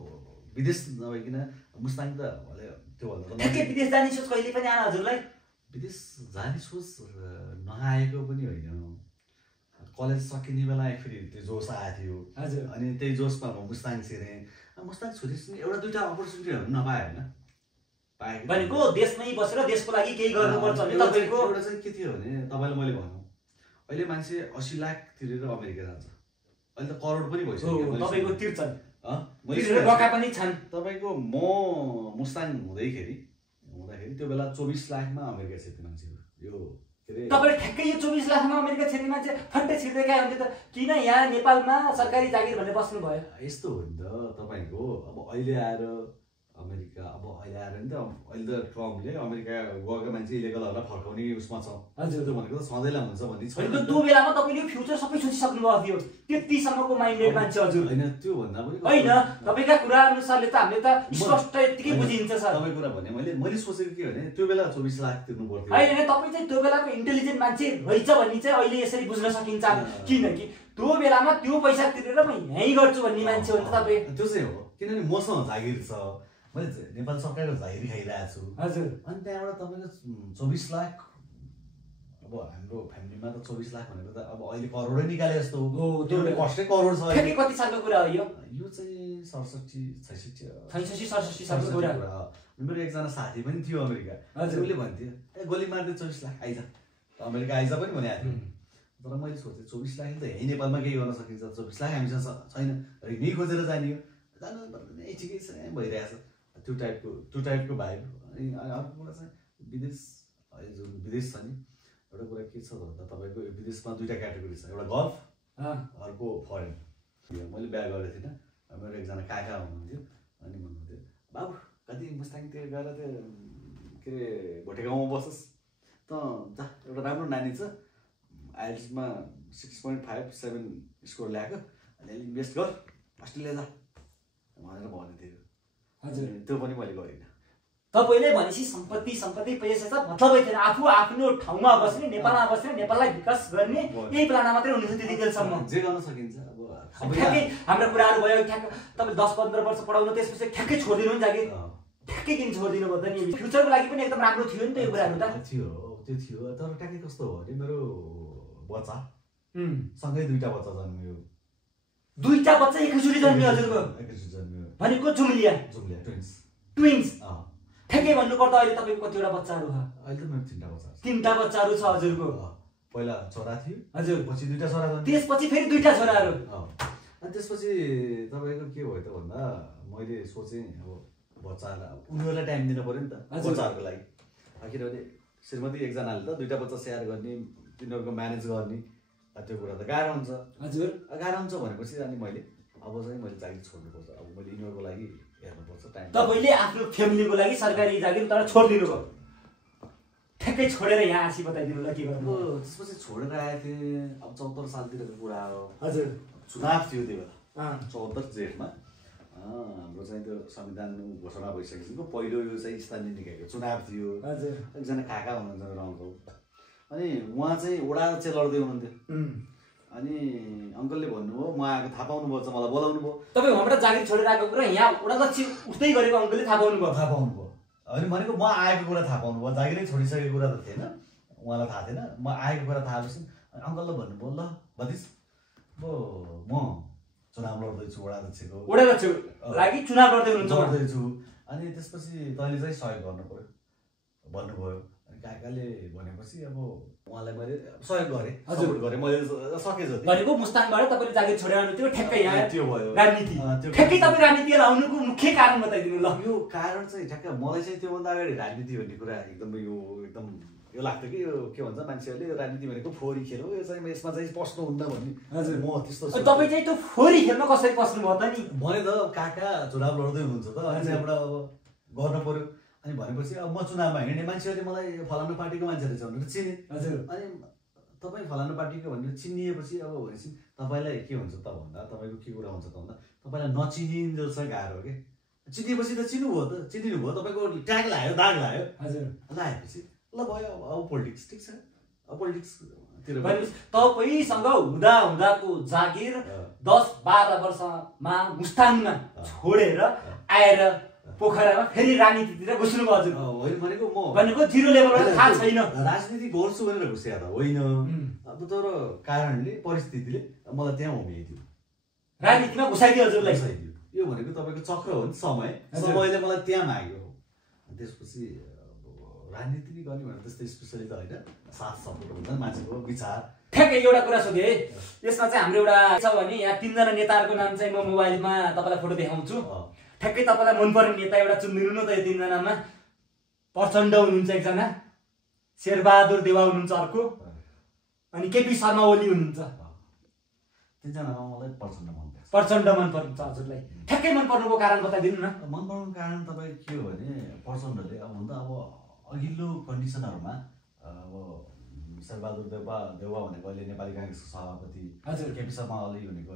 विदेश नभइकन मुस्ताङ त त्योभन्दा विदेश जाने सोच कहिले पनि आएन हजुरलाई विदेश जाने सोच नआएको पनि होइन कलेज सकिने बेला फेरि त्यो जोस आएको थियो हजुर अनि त्यही जोसमा म मुस्ताङ छिरेँ मुस्ताङ छोडेपछि एउटा 2टा अपर्च्युनिटीहरू नपाएँ होइन पाएको भनेको देशमै बसेर देशको लागि केही गर्नुपर्छ भने तपाईँको एउटा चाहिँ के थियो भने तपाईँलाई मैले भनौँ अहिले मान्छे 80 लाख तिरेर अमेरिका जान्छ अहिले त करोड पनि भइसक्यो तपाईँको तिर्छन् बका पनि छन् तपाईँको म मुस्ताङ हुँदाखेरि त्यो बेला 24 लाखमा अमेरिका छिर्ने मान्छेहरू यो तपाईले ठ्याक्कै यो 24 लाखमा अमेरिका छिर्ने मान्छे फट्टै छिर्दै गए हुन्थ्यो त किन यहाँ नेपालमा सरकारी जागिर भनेर बस्नु भयो यस्तो हो नि त तपाईँको अब अहिले आएर अमेरिका अब अहिले आएर नि त अहिले त ट्रम्पले अमेरिका गएको मान्छे इलिगलहरूलाई फर्काउने उसमा छ हजुर त्यो भनेको त सधैँलाई हुन्छ भन्ने छैन त्यो बेलामा तपाईँले फ्युचर सबै सोचिसक्नु भएको थियो त्यतिसम्मको माइन्डेड मान्छे हजुर होइन त्यो भन्दा पनि होइन तपाईँका कुरा अनुसारले त हामीले त स्पष्ट यतिकै बुझिन्छ सर तपाईँ कुरा भने मैले सोचेको के भने त्यो बेला 24 लाख तिर्नु पर्थ्यो होइन तपाईँ चाहिँ त्यो बेलाको इन्टेलिजेन्ट मान्छे रहेछ भन्ने चाहिँ अहिले यसरी बुझ्न सकिन्छ किनकि त्यो बेलामा त्यो पैसा तिरेर म यहीँ गर्छु भन्ने मान्छे हो नि त तपाईँ त्यो चाहिँ हो किनभने मसँग जागिर छ मैले नेपाल सरकारको जागिर खाइरहेको छु हजुर अनि त्यहाँबाट तपाईँको 24 लाख अब हाम्रो फ्यामिलीमा त 24 लाख भनेको त अब अहिले करोडै निकाले जस्तो हो त्यो कष्टै करोड छ ठ्याक्कै कति सालको कुरा हो यो चाहिँ 67 66 सालको कुरा मेरो एकजना साथी पनि थियो अमेरिका उसले भन्थ्यो ए गोली मार्दै 24 लाख आइज अमेरिका आइज पनि भनेको थियो तर मैले सोचेँ 24 लाख त यहीँ नेपालमा केही गर्न सकिन्छ 24 लाख हामीसँग छैन यहीँ खोजेर जाने हो जानु पर्ने ठिकै छ भइरहेछ त्यो टाइपको भाइब अनि अर्को कुरा चाहिँ विदेश अहिले जुन विदेश छ नि एउटा कुरा के छ भन्दा तपाईँको विदेशमा दुईवटा क्याटेगोरी छ एउटा गल्फ अर्को फरेन मैले बिहा गरेको थिइनँ मेरो एकजना काका हुनुहुन्थ्यो अनि भन्नुहुन्थ्यो बाबु कति मुस्ताङतिर गएर त्यो के अरे भोटे गाउँमा बसोस् त जा एउटा राम्रो नानी छ आइएल्समा 6.57 स्कोर ल्याएको अनि इन्भेस्ट गर अस्ट्रेलिया जा भनेर भनेको थियो हजुर त्यो पनि मैले गरिनँ तपाईँले भनेपछि सम्पत्ति पैसा छ मतलबै थिएन आफू आफ्नो ठाउँमा बस्ने नेपालमा बस्ने नेपाललाई विकास गर्ने यही प्लान मात्रै हुनेछ त्यति बेलसम्म जे गर्न सकिन्छ अब ठ्याक्कै हाम्रो कुराहरू भयो ठ्याक्क तपाईँ 10-15 वर्ष पढाउनु त्यसपछि ठ्याक्कै छोडिदिनु नि जागिर ठ्याक्कै किन छोडिदिनु भयो त नि फ्युचरको लागि पनि एकदम राम्रो थियो नि त यो कुराहरू त थियो त्यो थियो तर ट्याक्कै कस्तो हो भने मेरो बच्चा सँगै दुईटा बच्चा जन्मियो दुईटा बच्चा एकैचोटि जन्मियो हजुरको एकैचोटि जन्मियो भनेको जुम्लिया ट्विन्स ठ्याक्कै भन्नुपर्दा अहिले तपाईँको कतिवटा बच्चाहरू छ अहिले त मेरो 3टा बच्चा छ 3टा बच्चाहरू छ हजुरको पहिला छोरा थियो हजुर पछि 2टा छोरा जन्मियो त्यसपछि फेरि 2टा छोराहरू अनि त्यसपछि तपाईँको के भयो त भन्दा मैले सोचेँ अब बच्चाहरूलाई उनीहरूलाई टाइम दिनु पऱ्यो नि त बच्चाहरूको लागि किनभने श्रीमती एकजनाले त 2टा बच्चा स्याहार गर्ने तिनीहरूको म्यानेज गर्ने त्यो कुरा त गाह्रो हुन्छ हजुर गाह्रो हुन्छ भनेपछि अनि मैले जागिर छोड्नुपर्छ अब मैले यिनीहरूको लागि हेर्नुपर्छ टाइम तपाईँले आफ्नो फ्यामिलीको लागि सरकारी जागिर तर छोडिदिनु भयो ठ्याक्कै छोडेर यहाँ आसी बताइदिनु ल के गर्नु त्यसपछि छोडेर आएको थिएँ अब 74 सालतिरको कुरा हो हजुर चुनाव थियो त्यो बेला 74 जेठमा हाम्रो चाहिँ त्यो संविधान घोषणा भइसकेपछि पहिलो यो चाहिँ स्थानीय निकायको चुनाव थियो हजुर एकजना काका हुनुहुन्छ मेरो अङ्कल अनि उहाँ चाहिँ वडा चाहिँ लड्दै हुनुहुन्थ्यो अनि अङ्कलले भन्नुभयो म आएको थाहा पाउनुभयो मलाई बोलाउनु भयो तपाईँ वहाँबाट जागिर छोडेर आएको कुरा यहाँ वडा दक्षिण उठ्दै गरेको अङ्कलले थाहा पाउनुभयो अनि भनेको म आएको कुरा थाहा पाउनुभयो जागिरै छोडिसकेको कुरा त थिएन उहाँलाई थाहा थिएन म आएको कुरा थाहा भएपछि अङ्कलले भन्नुभयो ल भतिज अब म चुनाव लड्दैछु वडा दक्षिणको लागि चुनाव लड्दैछु अनि त्यसपछि तैँले चाहिँ सहयोग गर्नु पर्यो भन्नुभयो काकाले भनेपछि अब उहाँलाई मैले सहयोग गरेँ सपोर्ट गरेँ मैले सके जति भनेको मुस्ताङबाट तपाईँले जागिर छोडेर आउनु त्यो ठ्याक्कै यहाँ त्यो भयो राजनीति ठ्याक्कै तपाईँ राजनीति आउनुको मुख्य कारण बताइदिनु ल यो कारण चाहिँ ठ्याक्क मलाई चाहिँ त्योभन्दा अगाडि राजनीति भन्ने कुरा एकदम यो लाग्थ्यो कि यो के भन्छ मान्छेहरूले यो राजनीति भनेको फोहोरी खेल हो यो चाहिँ यसमा चाहिँ पस्नुहुन्न भन्ने हजुर म त्यस्तो तपाईँ चाहिँ त्यो फोहोरी खेलमा कसरी पस्नु भयो त नि भने त काका चुनाव लड्दै हुनुहुन्छ त अनि त्यहाँबाट अब गर्नु पर्यो अनि भनेपछि अब म चुनावमा हिँड्ने मान्छेहरूले मलाई फलानु पार्टीको मान्छे रहेछ भनेर चिने हजुर अनि तपाईँ फलानु पार्टीको भनेर चिनिएपछि अब भनेपछि तपाईँलाई के हुन्छ त भन्दा तपाईँको के कुरा हुन्छ त भन्दा तपाईँलाई नचिनिन्जेलसम्म गाह्रो हो कि चिनिएपछि त चिन्नुभयो त चिनिनु भयो तपाईँको ट्याग लाग्यो दाग लाग्यो हजुर लगाएपछि ल भयो अब पोलिटिक्स ठिक छ अब पोलिटिक्सतिर तपाईँसँग हुँदाको जागिर 10-12 वर्षमा मुस्ताङमा छोडेर आएर पोखरामा फेरि राजनीतितिर घुस्नु भयो हजुर होइन भनेको जिरो लेभलबाट थाहा छैन राजनीति गर्छु भनेर घुस्या त होइन अब तर कारणले परिस्थितिले मलाई त्यहाँ उम्याइदियो राजनीतिमा घुसाइदियो हजुरलाई यो भनेको तपाईँको चक्र हो नि समयले मलाई त्यहाँ माग्यो त्यसपछि राजनीति गर्ने भनेर त्यस्तै स्पेसली त होइन साथ सपोर्ट हुन्छ मान्छेको विचार ठ्याक्कै एउटा कुरा सोधेँ है यसमा चाहिँ हाम्रो एउटा छ भने यहाँ 3जना नेताहरूको नाम चाहिँ म मोबाइलमा तपाईँलाई फोटो देखाउँछु ठ्याक्कै तपाईँलाई मनपर्ने नेता एउटा चुनिदिनु न त यो 3जनामा प्रचण्ड हुनुहुन्छ एकजना शेरबहादुर देवा हुनुहुन्छ अर्को अनि केपी शर्मा ओली हुनुहुन्छ 3जनामा मलाई प्रचण्ड मनपर्छ प्रचण्ड मन पर्छ हजुरलाई? ठ्याक्कै मन पर्नुको कारण बताइदिनु न। मन पर्नुको कारण तपाईँ के हो भने प्रचण्डले अब हुन त अब अघिल्लो कन्डिसनहरूमा अब शेरबहादुर देउवा भनेको अहिले नेपाली काङ्ग्रेसको सभापति, हजुर केपी शर्मा ओली भनेको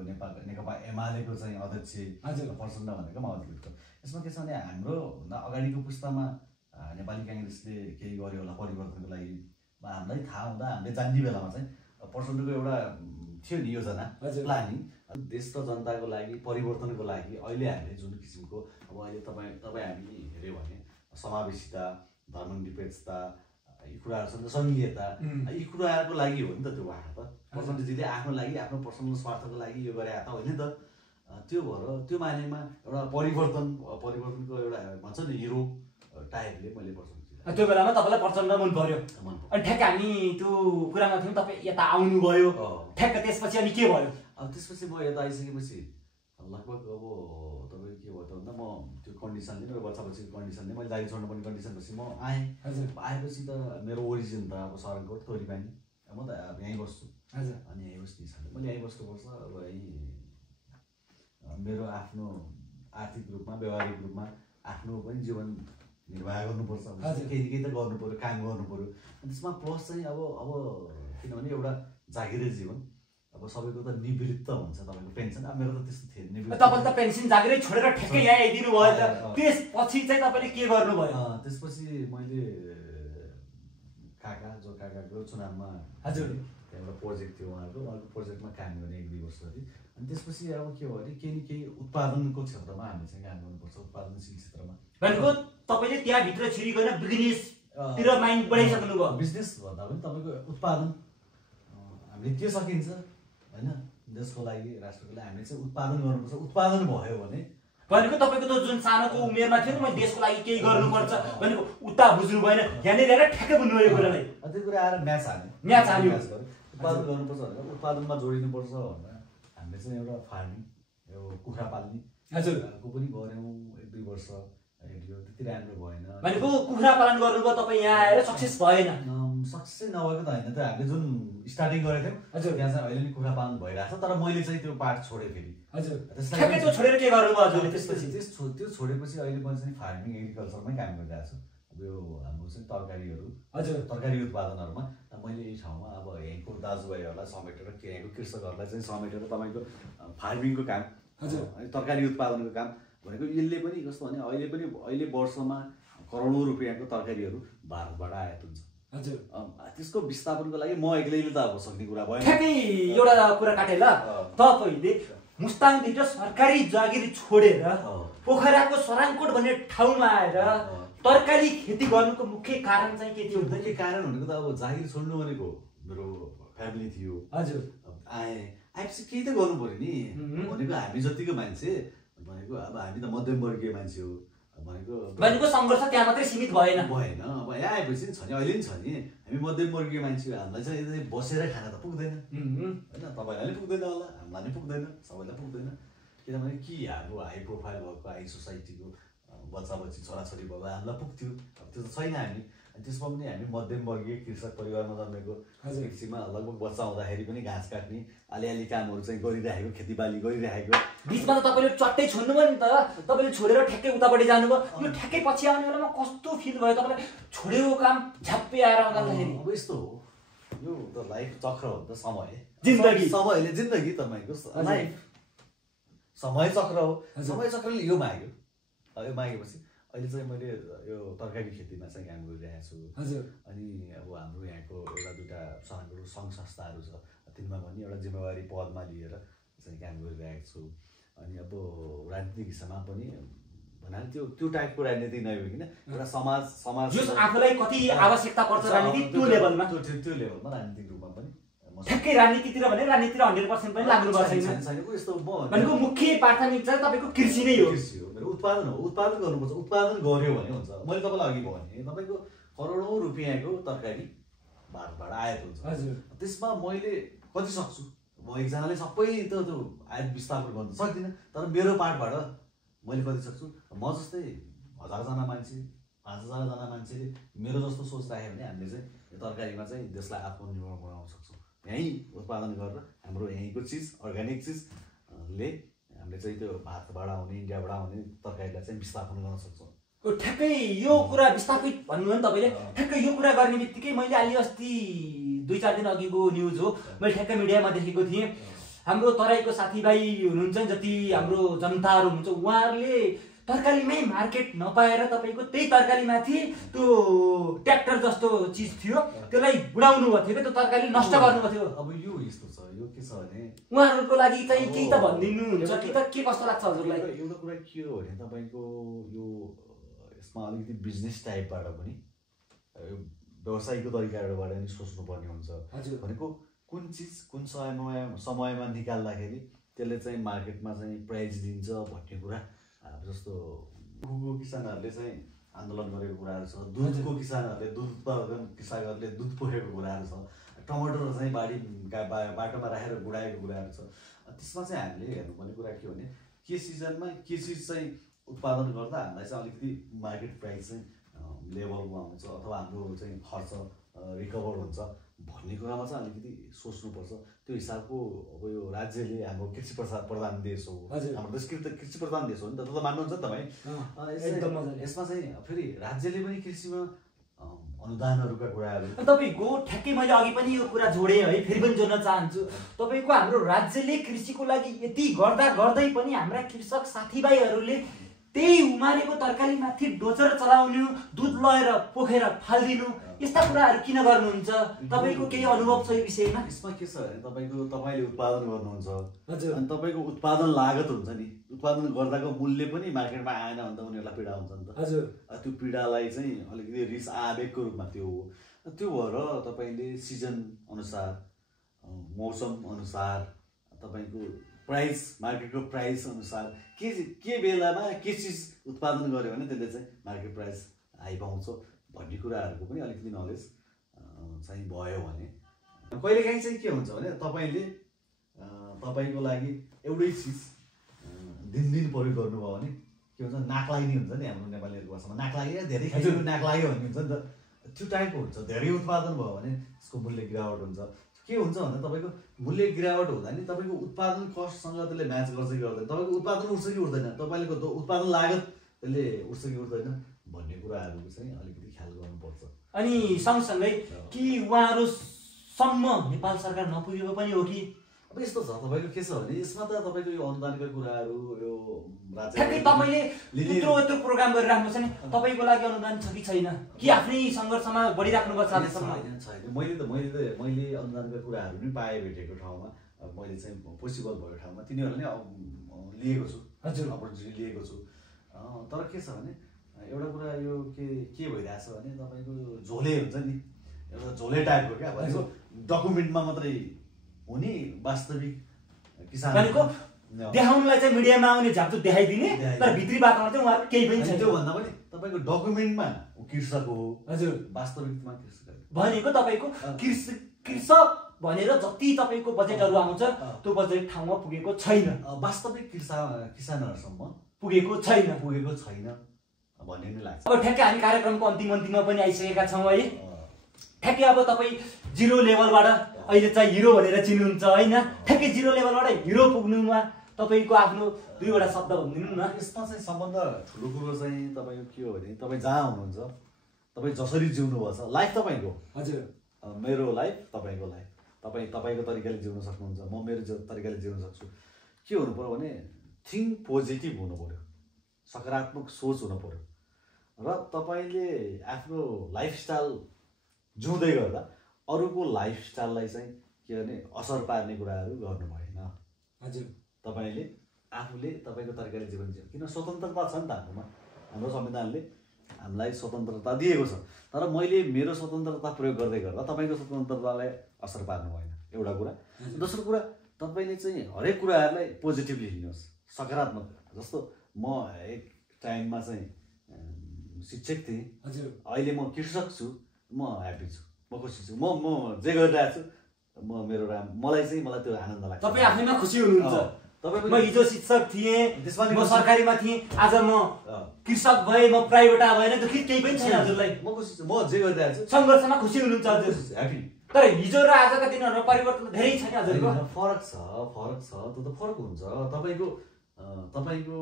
नेकपा एमालेको चाहिँ अध्यक्ष, हजुर प्रचण्ड भनेको माओवादी गुटको। यसमा के छ भने हाम्रो भन्दा अगाडिको पुस्तामा नेपाली काङ्ग्रेसले केही गर्यो होला परिवर्तनको लागि, हामीलाई थाहा हुँदा हामीले जान्ने बेलामा चाहिँ प्रचण्डको एउटा थियो नि योजना, प्लानिङ देश र जनताको लागि परिवर्तनको लागि। अहिले हामीले जुन किसिमको अब अहिले तपाईँ हामी हेऱ्यो भने समावेशिता, धर्मनिरपेक्षता यी कुराहरू छन्, सङ्घीयता, यी कुराहरूको लागि हो नि त त्यो उहाँ त प्रचण्डजीले आफ्नो लागि आफ्नो पर्सनल स्वार्थको लागि यो गरे त होइन त। त्यो भएर त्यो मानेमा एउटा परिवर्तनको एउटा भन्छ नि हिरो टाइपले मैले प्रचण्डजी त्यो बेलामा तपाईँलाई प्रचण्ड मन पर्यो। अनि ठ्याक्क हामी त्यो कुरामा थियौँ, तपाईँ यता आउनुभयो, ठ्याक्क त्यसपछि अनि के भयो? अब त्यसपछि म यता आइसकेपछि लगभग अब तपाईँ के भयो त भन्दा म त्यो कन्डिसनले मेरो बच्चापछि कन्डिसनले मैले दाइ छोड्नुपर्ने कन्डिसनपछि म आएँ। आएपछि त मेरो ओरिजिन त अब सरनकोट तोरीपानी, म त अब यहीँ बस्छु अनि यहीँ बस्ने छ मैले यहीँ बस्नुपर्छ। अब यहीँ मेरो आफ्नो आर्थिक रूपमा व्यवहारिक रूपमा आफ्नो पनि जीवन निर्वाह गर्नुपर्छ, केही त गर्नु पऱ्यो, काम गर्नु पऱ्यो। अनि त्यसमा प्लस चाहिँ अब किनभने एउटा जागिरे जीवन, अब सबैको त निवृत्त हुन्छ तपाईँको पेन्सन, अब मेरो त त्यस्तो थिएन। तपाईँले त पेन्सन जागिरै छोडेर ठ्याक्कै यहाँ आइदिनु भयो त, त्यसपछि चाहिँ तपाईँले के गर्नुभयो? त्यसपछि मैले काकाको चुनावमा हजुर एउटा प्रोजेक्ट थियो उहाँको प्रोजेक्टमा काम गर्ने 1-2 वर्ष जति। अनि त्यसपछि अब के भयो भने केही न केही उत्पादनको क्षेत्रमा हामीले चाहिँ काम गर्नुपर्छ, उत्पादनशील क्षेत्रमा। भनेको तपाईँले त्यहाँभित्र छिरिकन बिजनेसतिर माइन्ड बढाइसक्नु भयो? बिजनेस भन्दा पनि तपाईँको उत्पादन हामीले के सकिन्छ होइन देशको लागि राष्ट्रको लागि हामीले चाहिँ उत्पादन गर्नुपर्छ। उत्पादन भयो भने भनेको तपाईँको त जुन सानोको उमेरमा थियो नि मैले देशको लागि केही गर्नुपर्छ भनेको उता बुझ्नु भएन, यहाँनिर ल्याएर ठ्याक्कै बुझ्नुभयो यो कुरालाई। त्यो कुरा आएर म्याच हाल्यो उत्पादन गर्नुपर्छ भनेर उत्पादनमा जोडिनुपर्छ भनेर हामीले चाहिँ एउटा फार्मिङ यो कुखुरा पाल्ने हजुरको पनि गऱ्यौँ 1-2 वर्ष हेऱ्यो, त्यति राम्रो भएन। भनेको कुखुरा पालन गर्नुभयो तपाईँ यहाँ आएर सक्सेस भएन? सक्सेस नभएको त होइन त, हामीले जुन स्टार्टिङ गरेको थियौँ हजुर त्यहाँ चाहिँ अहिले नि कुखुरा पालन भइरहेको छ, तर मैले चाहिँ त्यो पार्ट छोडेँ फेरि। हजुर ठ्याक्कै त्यो छोडेर के गर्नुभयो हजुरले? त्यसपछि त्यो छोडेपछि अहिले मैले चाहिँ फार्मिङ एग्रिकल्चरमै काम गरिरहेको छु। अब यो हाम्रो चाहिँ तरकारीहरू हजुर तरकारी उत्पादनहरूमा मैले यही ठाउँमा अब यहीँको दाजुभाइहरूलाई समेटेर यहीँको कृषकहरूलाई चाहिँ समेटेर तपाईँको फार्मिङको काम हजुर तरकारी उत्पादनको काम भनेको यसले पनि कस्तो भने अहिले वर्षमा करोडौँ रुपियाँको तरकारीहरू भारतबाट आयात हुन्छ हजुर। त्यसको विस्थापनको लागि म एक्लैले त अब सक्ने कुरा भयो। ठ्याक्कै एउटा कुरा काटेँ ल, तपाईँले मुस्ताङदेखि सरकारी जागिर छोडेर पोखराको सराङकोट भन्ने ठाउँमा आएर तरकारी खेती गर्नुको मुख्य कारण चाहिँ के थियो? मुख्य कारण भनेको त अब जागिर छोड्नु भनेको मेरो फ्यामिली थियो हजुर। आएपछि केही त गर्नु पर्यो नि भनेको हामी जतिको मान्छे भनेको अब हामी त मध्यमवर्गीय मान्छे हो भनेको सङ्घर्ष त्यहाँ मात्रै सीमित भएन। अब यहाँ आएपछि छ नि अहिले नि छ नि हामी मध्यमवर्गीय मान्छे हो, हामीलाई चाहिँ यता बसेर खाना त पुग्दैन होइन, तपाईँलाई पनि पुग्दैन होला, हामीलाई पनि पुग्दैन, सबैलाई पुग्दैन। किनभने कि अब हाई प्रोफाइल भएको हाई सोसाइटीको बच्चा बच्ची छोराछोरी भएको हामीलाई पुग्थ्यो, अब त्यो त छैन हामी। अनि त्यसमा पनि हामी मध्यमवर्गीय कृषक परिवारमा जन्मेको कृषिमा लगभग बच्चा हुँदाखेरि पनि घाँस काट्ने अलिअलि कामहरू चाहिँ गरिरहेको, खेतीबाली गरिरहेको। बिचमा त तपाईँले चट्टै छोड्नुभयो नि त, तपाईँले छोडेर ठ्याक्कै उतापट्टि जानुभयो, यो ठ्याक्कै पछि आउने बेलामा कस्तो फिल भयो तपाईँलाई छोडेको काम झ्याप्पै आएर आउँदाखेरि? अब यस्तो हो यो त लाइफ चक्र हो त, समय जिन्दगी जिन्दगी तपाईँको लाइफ समय चक्र हो। समय चक्रले यो माग्यो, यो मागेपछि अहिले चाहिँ मैले यो तरकारी खेतीमा चाहिँ काम गरिरहेको छु हजुर। अनि अब हाम्रो यहाँको 1-2टा सानो सङ्घ संस्थाहरू छ, तिनमा पनि एउटा जिम्मेवारी पदमा लिएर चाहिँ काम गरिरहेको छु। अनि अब राजनीतिक हिस्सामा पनि भन्नाले त्यो टाइपको राजनीति नभइकन एउटा समाज आफूलाई कति आवश्यकता पर्छ राजनीति त्यो लेभलमा राजनीतिक रूपमा पनि ठ्याक्कै राजनीतितिर भने राजनीतितिर 100% पनि लाग्नु भएको छैन यस्तो भनेको मुख्य प्राथमिक चाहिँ तपाईँको कृषि नै हो। मेरो उत्पादन हो, उत्पादन गर्नुपर्छ, उत्पादन गर्यो भने हुन्छ। मैले तपाईँलाई अघि भने तपाईँको करोडौँ रुपियाँको तरकारी भारतबाट आयात हुन्छ हजुर। त्यसमा मैले कति सक्छु, म एकजनाले सबै त त्यो आयात विस्थापन गर्नु सक्दिनँ, तर मेरो पार्टबाट मैले कति सक्छु। म जस्तै 1000जना मान्छे 5000जना मान्छेले मेरो जस्तो सोच राख्यो भने हामीले चाहिँ यो तरकारीमा चाहिँ देशलाई आत्मनिर्भर बनाउन सक्छौँ। यहीँ उत्पादन गरेर हाम्रो यहीँको चिज अर्ग्यानिक चिजले हामीले चाहिँ त्यो भारतबाट आउने इन्डियाबाट आउने तरकारीलाई चाहिँ विस्थापन गर्न सक्छौँ। ठ्याक्कै यो कुरा विस्थापित भन्नुभयो नि तपाईँले। ठ्याक्कै यो कुरा गर्ने बित्तिकै मैले अलि अस्ति 2-4 दिन अघिको न्युज हो, मैले ठ्याक्कै मिडियामा देखेको थिएँ। हाम्रो तराईको साथीभाइ हुनुहुन्छ जति हाम्रो जनताहरू हुनुहुन्छ, उहाँहरूले तरकारीमै मार्केट नपाएर तपाईँको त्यही तरकारीमाथि त्यो ट्र्याक्टर जस्तो चिज थियो त्यसलाई बुढाउनु भएको थियो, त्यो तरकारी नष्ट गर्नुभएको थियो। अब यो यस्तो छ, यो के छ भने उहाँहरूको लागि चाहिँ केही त भनिदिनु हुन्छ कि त के कस्तो लाग्छ हजुरलाई? एउटा कुरा के हो भने तपाईँको यो यसमा अलिकति बिजनेस टाइपबाट पनि व्यवसायको तरिकाबाट पनि सोच्नुपर्ने हुन्छ। भनेको कुन चिज कुन समयमा निकाल्दाखेरि त्यसले चाहिँ मार्केटमा चाहिँ प्राइज दिन्छ भन्ने कुरा। जस्तो गुगु किसानहरूले चाहिँ आन्दोलन गरेको कुराहरू छ, दुधको किसानहरूले दुध उत्पादन कृषकहरूले दुध पोखेको कुराहरू छ, टमाटर चाहिँ बाटोमा राखेर गुडाएको कुराहरू छ। त्यसमा चाहिँ हामीले हेर्नुपर्ने कुरा के हो भने के सिजनमा के चिज चाहिँ उत्पादन गर्दा हामीलाई चाहिँ अलिकति मार्केट प्राइस चाहिँ लेभलमा हुन्छ अथवा हाम्रो चाहिँ खर्च रिकभर हुन्छ भन्ने कुरामा चाहिँ अलिकति सोच्नुपर्छ। त्यो हिसाबको अब यो राज्यले हाम्रो कृषि प्रधान देश हो, हाम्रो देश कृषि प्रधान देश हो नि त, त्यो त मान्नुहुन्छ नि तपाईँ। यसमा चाहिँ फेरि राज्यले पनि कृषिमा अनुदानहरूका कुराहरू तपाईँको ठ्याक्कै मैले अघि पनि यो कुरा जोडेँ है, फेरि पनि जोड्न चाहन्छु। तपाईँको हाम्रो राज्यले कृषिको लागि यति गर्दा गर्दै पनि हाम्रा कृषक साथीभाइहरूले त्यही उमारेको तरकारीमाथि डोजर चलाउनु, दुध लगेर पोखेर फालिदिनु, यस्ता कुराहरू किन गर्नुहुन्छ? तपाईँको केही अनुभव छ यो विषयमा? यसमा के छ भने तपाईँले उत्पादन गर्नुहुन्छ अनि तपाईँको उत्पादन लागत हुन्छ नि, उत्पादन गर्दाको मूल्य पनि मार्केटमा आएन भने त उनीहरूलाई पीडा हुन्छ नि त। हजुर, त्यो पीडालाई चाहिँ अलिकति रिस आवेगको रूपमा त्यो हो। त्यो भएर तपाईँले सिजन अनुसार मौसम अनुसार तपाईँको प्राइस मार्केटको प्राइस अनुसार के बेलामा के चिज उत्पादन गर्यो भने त्यसले चाहिँ मार्केट प्राइस हाई पाउँछ भन्ने कुराहरूको पनि अलिकति नलेज चाहिँ भयो भने कहिलेकाहीँ चाहिँ के हुन्छ भने तपाईँले तपाईँको लागि एउटै चिज दिन प्रयोग गर्नुभयो भने के हुन्छ, नाक लाग्ने हुन्छ नि, हाम्रो नेपालीहरूको भाषामा नाक लाग्यो, धेरै खाइयो नाक लाग्यो भन्ने हुन्छ नि त। त्यो टाइपको हुन्छ। धेरै उत्पादन भयो भने त्यसको मूल्य गिरावट हुन्छ। के हुन्छ भन्दा तपाईँको मूल्य गिरावट हुँदा नि तपाईँको उत्पादन कस्टसँग त्यसले म्याच गर्छ कि गर्दैन, तपाईँको उत्पादन उठ्छ कि उठ्दैन, तपाईँको उत्पादन लागत त्यसले उठ्छ कि उठ्दैन भन्ने कुराहरूको चाहिँ अलिकति ख्याल गर्नुपर्छ। अनि सँगसँगै कि उहाँहरूसम्म नेपाल सरकार नपुगेको पनि हो कि? अब यस्तो छ, तपाईँको के छ भने यसमा त तपाईँको यो अनुदानका कुराहरू यो ठ्याक्कै तपाईँले यत्रो यत्रो प्रोग्राम गरिराख्नु छ नि, तपाईँको लागि अनुदान छ कि छैन कि आफ्नै सङ्घर्षमा बढिराख्नु पर्छ? छैन, मैले अनुदानका कुराहरू पनि पाएँ भेटेको ठाउँमा, मैले चाहिँ पोसिबल भएको ठाउँमा तिनीहरूले नै लिएको छु, हजुर अपर्च्युनिटी लिएको छु। तर के छ भने एउटा कुरा यो के भइरहेछ भने तपाईँको झोले हुन्छ नि, एउटा झोले टाइपको क्या भनेको डकुमेन्टमा मात्रै हुने, वास्तविक किसान भनेको देखाउनलाई चाहिँ मिडियामा आउने झाप्चो देखाइदिने, तर भित्री वातावरण चाहिँ उहाँहरू केही पनि छैन। त्योभन्दा पनि तपाईँको डकुमेन्टमा कृषक हो, हजुर वास्तविकमा कृषक भनेको तपाईँको कृषक भनेर जति तपाईँको बजेटहरू आउँछ त्यो बजेट ठाउँमा पुगेको छैन, वास्तविक किसानहरूसम्म पुगेको छैन भन्ने नै लाग्छ। अब ठ्याक्कै हामी कार्यक्रमको अन्तिममा पनि आइसकेका छौँ है। ठ्याक्कै अब तपाईँ जिरो लेभलबाट अहिले चाहिँ हिरो भनेर चिन्नुहुन्छ होइन, ठ्याक्कै जिरो लेभलबाट हिरो पुग्नुमा तपाईँको आफ्नो 2वटा शब्द भनिदिनु न। यसमा चाहिँ सम्बन्ध ठुलो कुरो चाहिँ तपाईँको के हो भने तपाईँ जहाँ हुनुहुन्छ, तपाईँ जसरी जिउनु भएको छ लाइफ तपाईँको, हजुर मेरो लाइफ तपाईँको लाइफ, तपाईँको तरिकाले जिउन सक्नुहुन्छ, म मेरो तरिकाले जिउन सक्छु। के हुनु पऱ्यो भने थिङ्क पोजिटिभ हुनु पऱ्यो, सकारात्मक सोच हुनु पऱ्यो र तपाईँले आफ्नो लाइफस्टाइल जिउँदै गर्दा अरूको लाइफस्टाइललाई चाहिँ के भने असर पार्ने कुराहरू गर्नु भएन। हजुर तपाईँले आफूले तपाईँको तरिकाले जीवन जिउ, किन स्वतन्त्रता छ नि त हाम्रोमा, हाम्रो संविधानले हामीलाई स्वतन्त्रता दिएको छ, तर मैले मेरो स्वतन्त्रता प्रयोग गर्दै गर्दा तपाईँको स्वतन्त्रतालाई असर पार्नु भएन, एउटा कुरा। दोस्रो कुरा तपाईँले चाहिँ हरेक कुराहरूलाई पोजिटिभली लिनुहोस्, सकारात्मक। जस्तो म एक टाइममा चाहिँ शिक्षक थिएँ, हजुर अहिले म कृषक छु, म ह्याप्पी छु, म खुसी छु, म जे गरिरहेको छु मलाई त्यो आनन्द लाग्छ। तपाईँ आफैमा खुसी हुनुहुन्छ? म हिजो शिक्षक थिएँ, म सरकारीमा थिएँ, आज म कृषक भएँ, म प्राइभेट भएन, दुखी केही पनि छैन हजुरलाई? म खुसी छु, म जे गरिरहेको छु सङ्घर्षमा खुसी हुनुहुन्छ हजुर, ह्याप्पी। तर हिजो र आजका दिनहरूमा परिवर्तन धेरै छैन हजुरको? फरक छ, त्यो त फरक हुन्छ। तपाईँको तपाईँको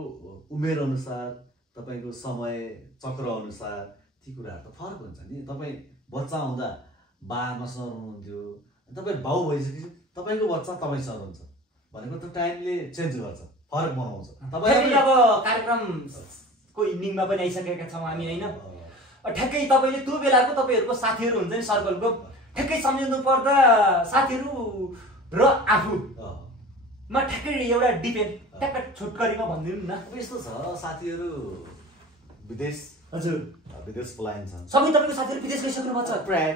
उमेर अनुसार तपाईँको समय चक्र अनुसार ती कुराहरू त फरक हुन्छ नि। तपाईँ बच्चा हुँदा बाबासँग हुनुहुन्थ्यो, तपाईँ बाउ भइसकेपछि तपाईँको बच्चा तपाईँसँग हुन्छ भनेको त टाइमले चेन्ज गर्छ, फरक बनाउँछ। तपाईँ अब कार्यक्रमको इन्डिङमा पनि आइसकेका छौँ हामी होइन। ठ्याक्कै तपाईँले त्यो बेलाको तपाईँहरूको साथीहरू हुन्छ नि सर्कलको, ठ्याक्कै सम्झिनु पर्दा साथीहरू र आफूमा ठ्याक्कै एउटा डिपेन्ड ठ्याक्कै छुटकरीमा भनिदिनु न। यस्तो छ साथीहरू विदेश, हजुर विदेश पलाइन्छन्, सबै तपाईँको साथीहरू विदेश गइसक्नु भएको छ प्रायः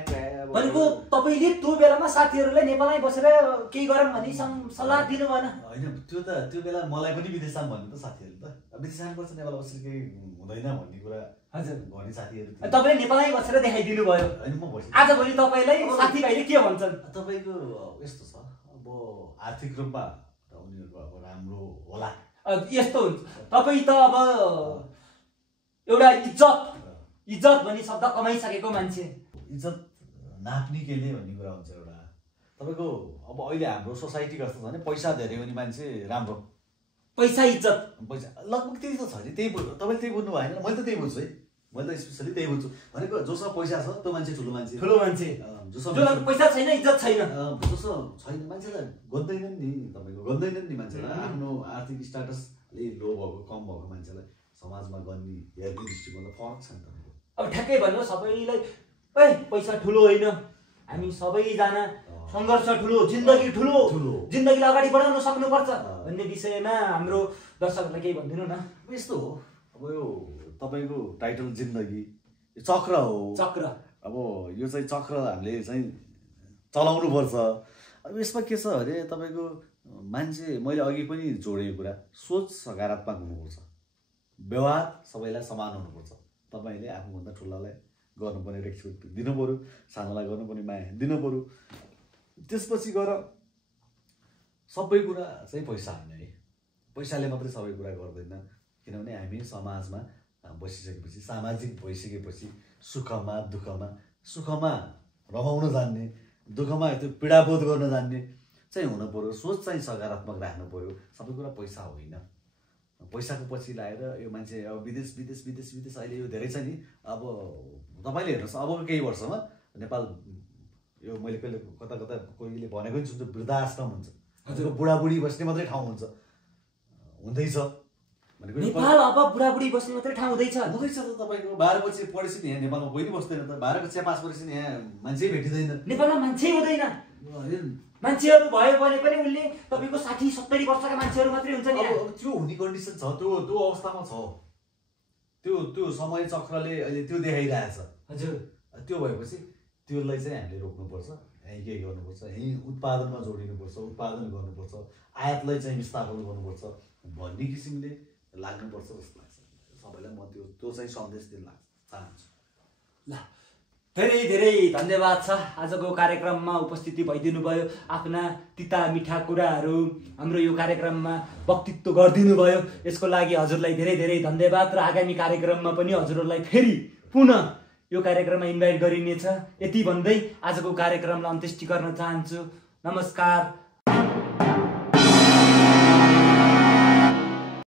भनेको तपाईँले त्यो बेलामा साथीहरूलाई नेपालमै बसेर केही गरौँ भनी सल्लाह दिनु भएन? होइन, त्यो बेला मलाई पनि विदेश जाऊँ भन्नु त साथीहरू त विदेश जानुपर्छ, नेपाल बसेर केही हुँदैन भन्ने कुरा हजुर भन्ने साथीहरू। तपाईँले नेपालमै बसेर देखाइदिनु भयो। होइन म बसेँ। आजभोलि तपाईँलाई साथीभाइले के भन्छन्? तपाईँको यस्तो छ, अब आर्थिक रूपमा उनीहरूको अब राम्रो होला यस्तो हुन्छ। तपाईँ त अब एउटा इज्जत भन्ने शब्द कमाइसकेको मान्छे, इज्जत नाप्ने केले भन्ने कुरा हुन्छ एउटा। तपाईँको अब अहिले हाम्रो सोसाइटी कस्तो छ भने पैसा धेरै हुने मान्छे राम्रो, पैसा इज्जत पैसा लगभग त्यही त छ नि। त्यही तपाईँले त्यही बुझ्नु भएन, मैले त त्यही बुझ्छु है, मैले त स्पेसली त्यही बुझ्छु भनेको जोसँग पैसा छ त्यो मान्छे ठुलो मान्छे, जोसँग पैसा छैन इज्जत छैन, जोसँग छैन मान्छेलाई गन्दैनन् नि, तपाईँको गन्दैनन् नि मान्छेलाई। आफ्नो आर्थिक स्ट्याटसले लो भएको कम भएको मान्छेलाई समाजमा गर्ने हेर्ने दृष्टिकोण फरक छ नि तपाईँको। अब ठ्याक्कै भन्नु सबैलाई ए पैसा ठुलो होइन, हामी सबैजना सङ्घर्ष ठुलो, जिन्दगी ठुलो, जिन्दगीलाई अगाडि बढाउन सक्नुपर्छ भन्ने विषयमा हाम्रो दर्शकहरूलाई केही भनिदिनु न। यस्तो हो, अब यो तपाईँको टाइटल जिन्दगी चक्र हो, चक्र। अब यो चाहिँ चक्र हामीले चाहिँ चलाउनु पर्छ। अब यसमा के छ भने तपाईँको मान्छे, मैले अघि पनि जोडेको कुरा, सोच सकारात्मक हुनुपर्छ, व्यवहार सबैलाई समान हुनुपर्छ। तपाईँले आफूभन्दा ठुलालाई गर्नुपर्ने रेस्पेक्ट दिनु पऱ्यो, सानोलाई गर्नुपर्ने माया दिनु पऱ्यो। त्यसपछि गएर सबै कुरा चाहिँ पैसा होइन है, पैसाले मात्रै सबै कुरा गर्दैन। किनभने हामी समाजमा बसिसकेपछि, सामाजिक भइसकेपछि सुखमा दुःखमा, सुखमा रमाउन जान्ने, दुःखमा त्यो पीडाबोध गर्न जान्ने चाहिँ हुनु पऱ्यो। सोच चाहिँ सकारात्मक राख्नु पऱ्यो। सबै कुरा पैसा होइन, पैसाको पछि लगाएर यो मान्छे अब विदेश विदेश विदेश विदेश अहिले यो धेरै छ नि। अब तपाईँले हेर्नुहोस् अबको केही वर्षमा नेपाल यो मैले कहिले कता कता कोहीले भनेको नि सुन्छु वृद्धाश्रम हुन्छ, हजुर बुढाबुढी बस्ने मात्रै ठाउँ हुन्छ, हुँदैछ भनेको। नेपाल अब बुढाबुढी बस्ने मात्रै ठाउँ हुँदैछ त। तपाईँको 12 पछि पढेपछि नि यहाँ नेपालमा कोही पनि बस्दैन त। 12 कक्षा पास गरेपछि नि यहाँ मान्छे भेटिँदैन, नेपालमा मान्छे हुँदैन। मान्छेहरू भयो भने पनि उसले तपाईँको 60-70 वर्षका मान्छेहरू मात्रै हुन्छ नि। अब त्यो हुने कन्डिसन छ, त्यो अवस्थामा छ, त्यो समय चक्रले अहिले त्यो देखाइरहेछ। हजुर त्यो भएपछि त्यसलाई चाहिँ हामीले रोक्नुपर्छ, यहीँ के गर्नुपर्छ, यहीँ उत्पादनमा जोडिनुपर्छ, उत्पादन गर्नुपर्छ, आयातलाई चाहिँ विस्थापन गर्नुपर्छ भन्ने किसिमले लाग्नुपर्छ जस्तो लाग्छ सबैलाई। म त्यो चाहिँ सन्देश दिन चाहन्छु। ल धेरै धेरै धन्यवाद छ आजको कार्यक्रममा उपस्थिति भइदिनु भयो, आफ्ना तिता मिठा कुराहरू हाम्रो यो कार्यक्रममा वक्तृत्व गरिदिनु भयो। यसको लागि हजुरलाई धेरै धेरै धन्यवाद र आगामी कार्यक्रममा पनि हजुरहरूलाई फेरि पुनः यो कार्यक्रममा इन्भाइट गरिनेछ। यति भन्दै आजको कार्यक्रमलाई अन्त्येष्टि गर्न चाहन्छु। नमस्कार।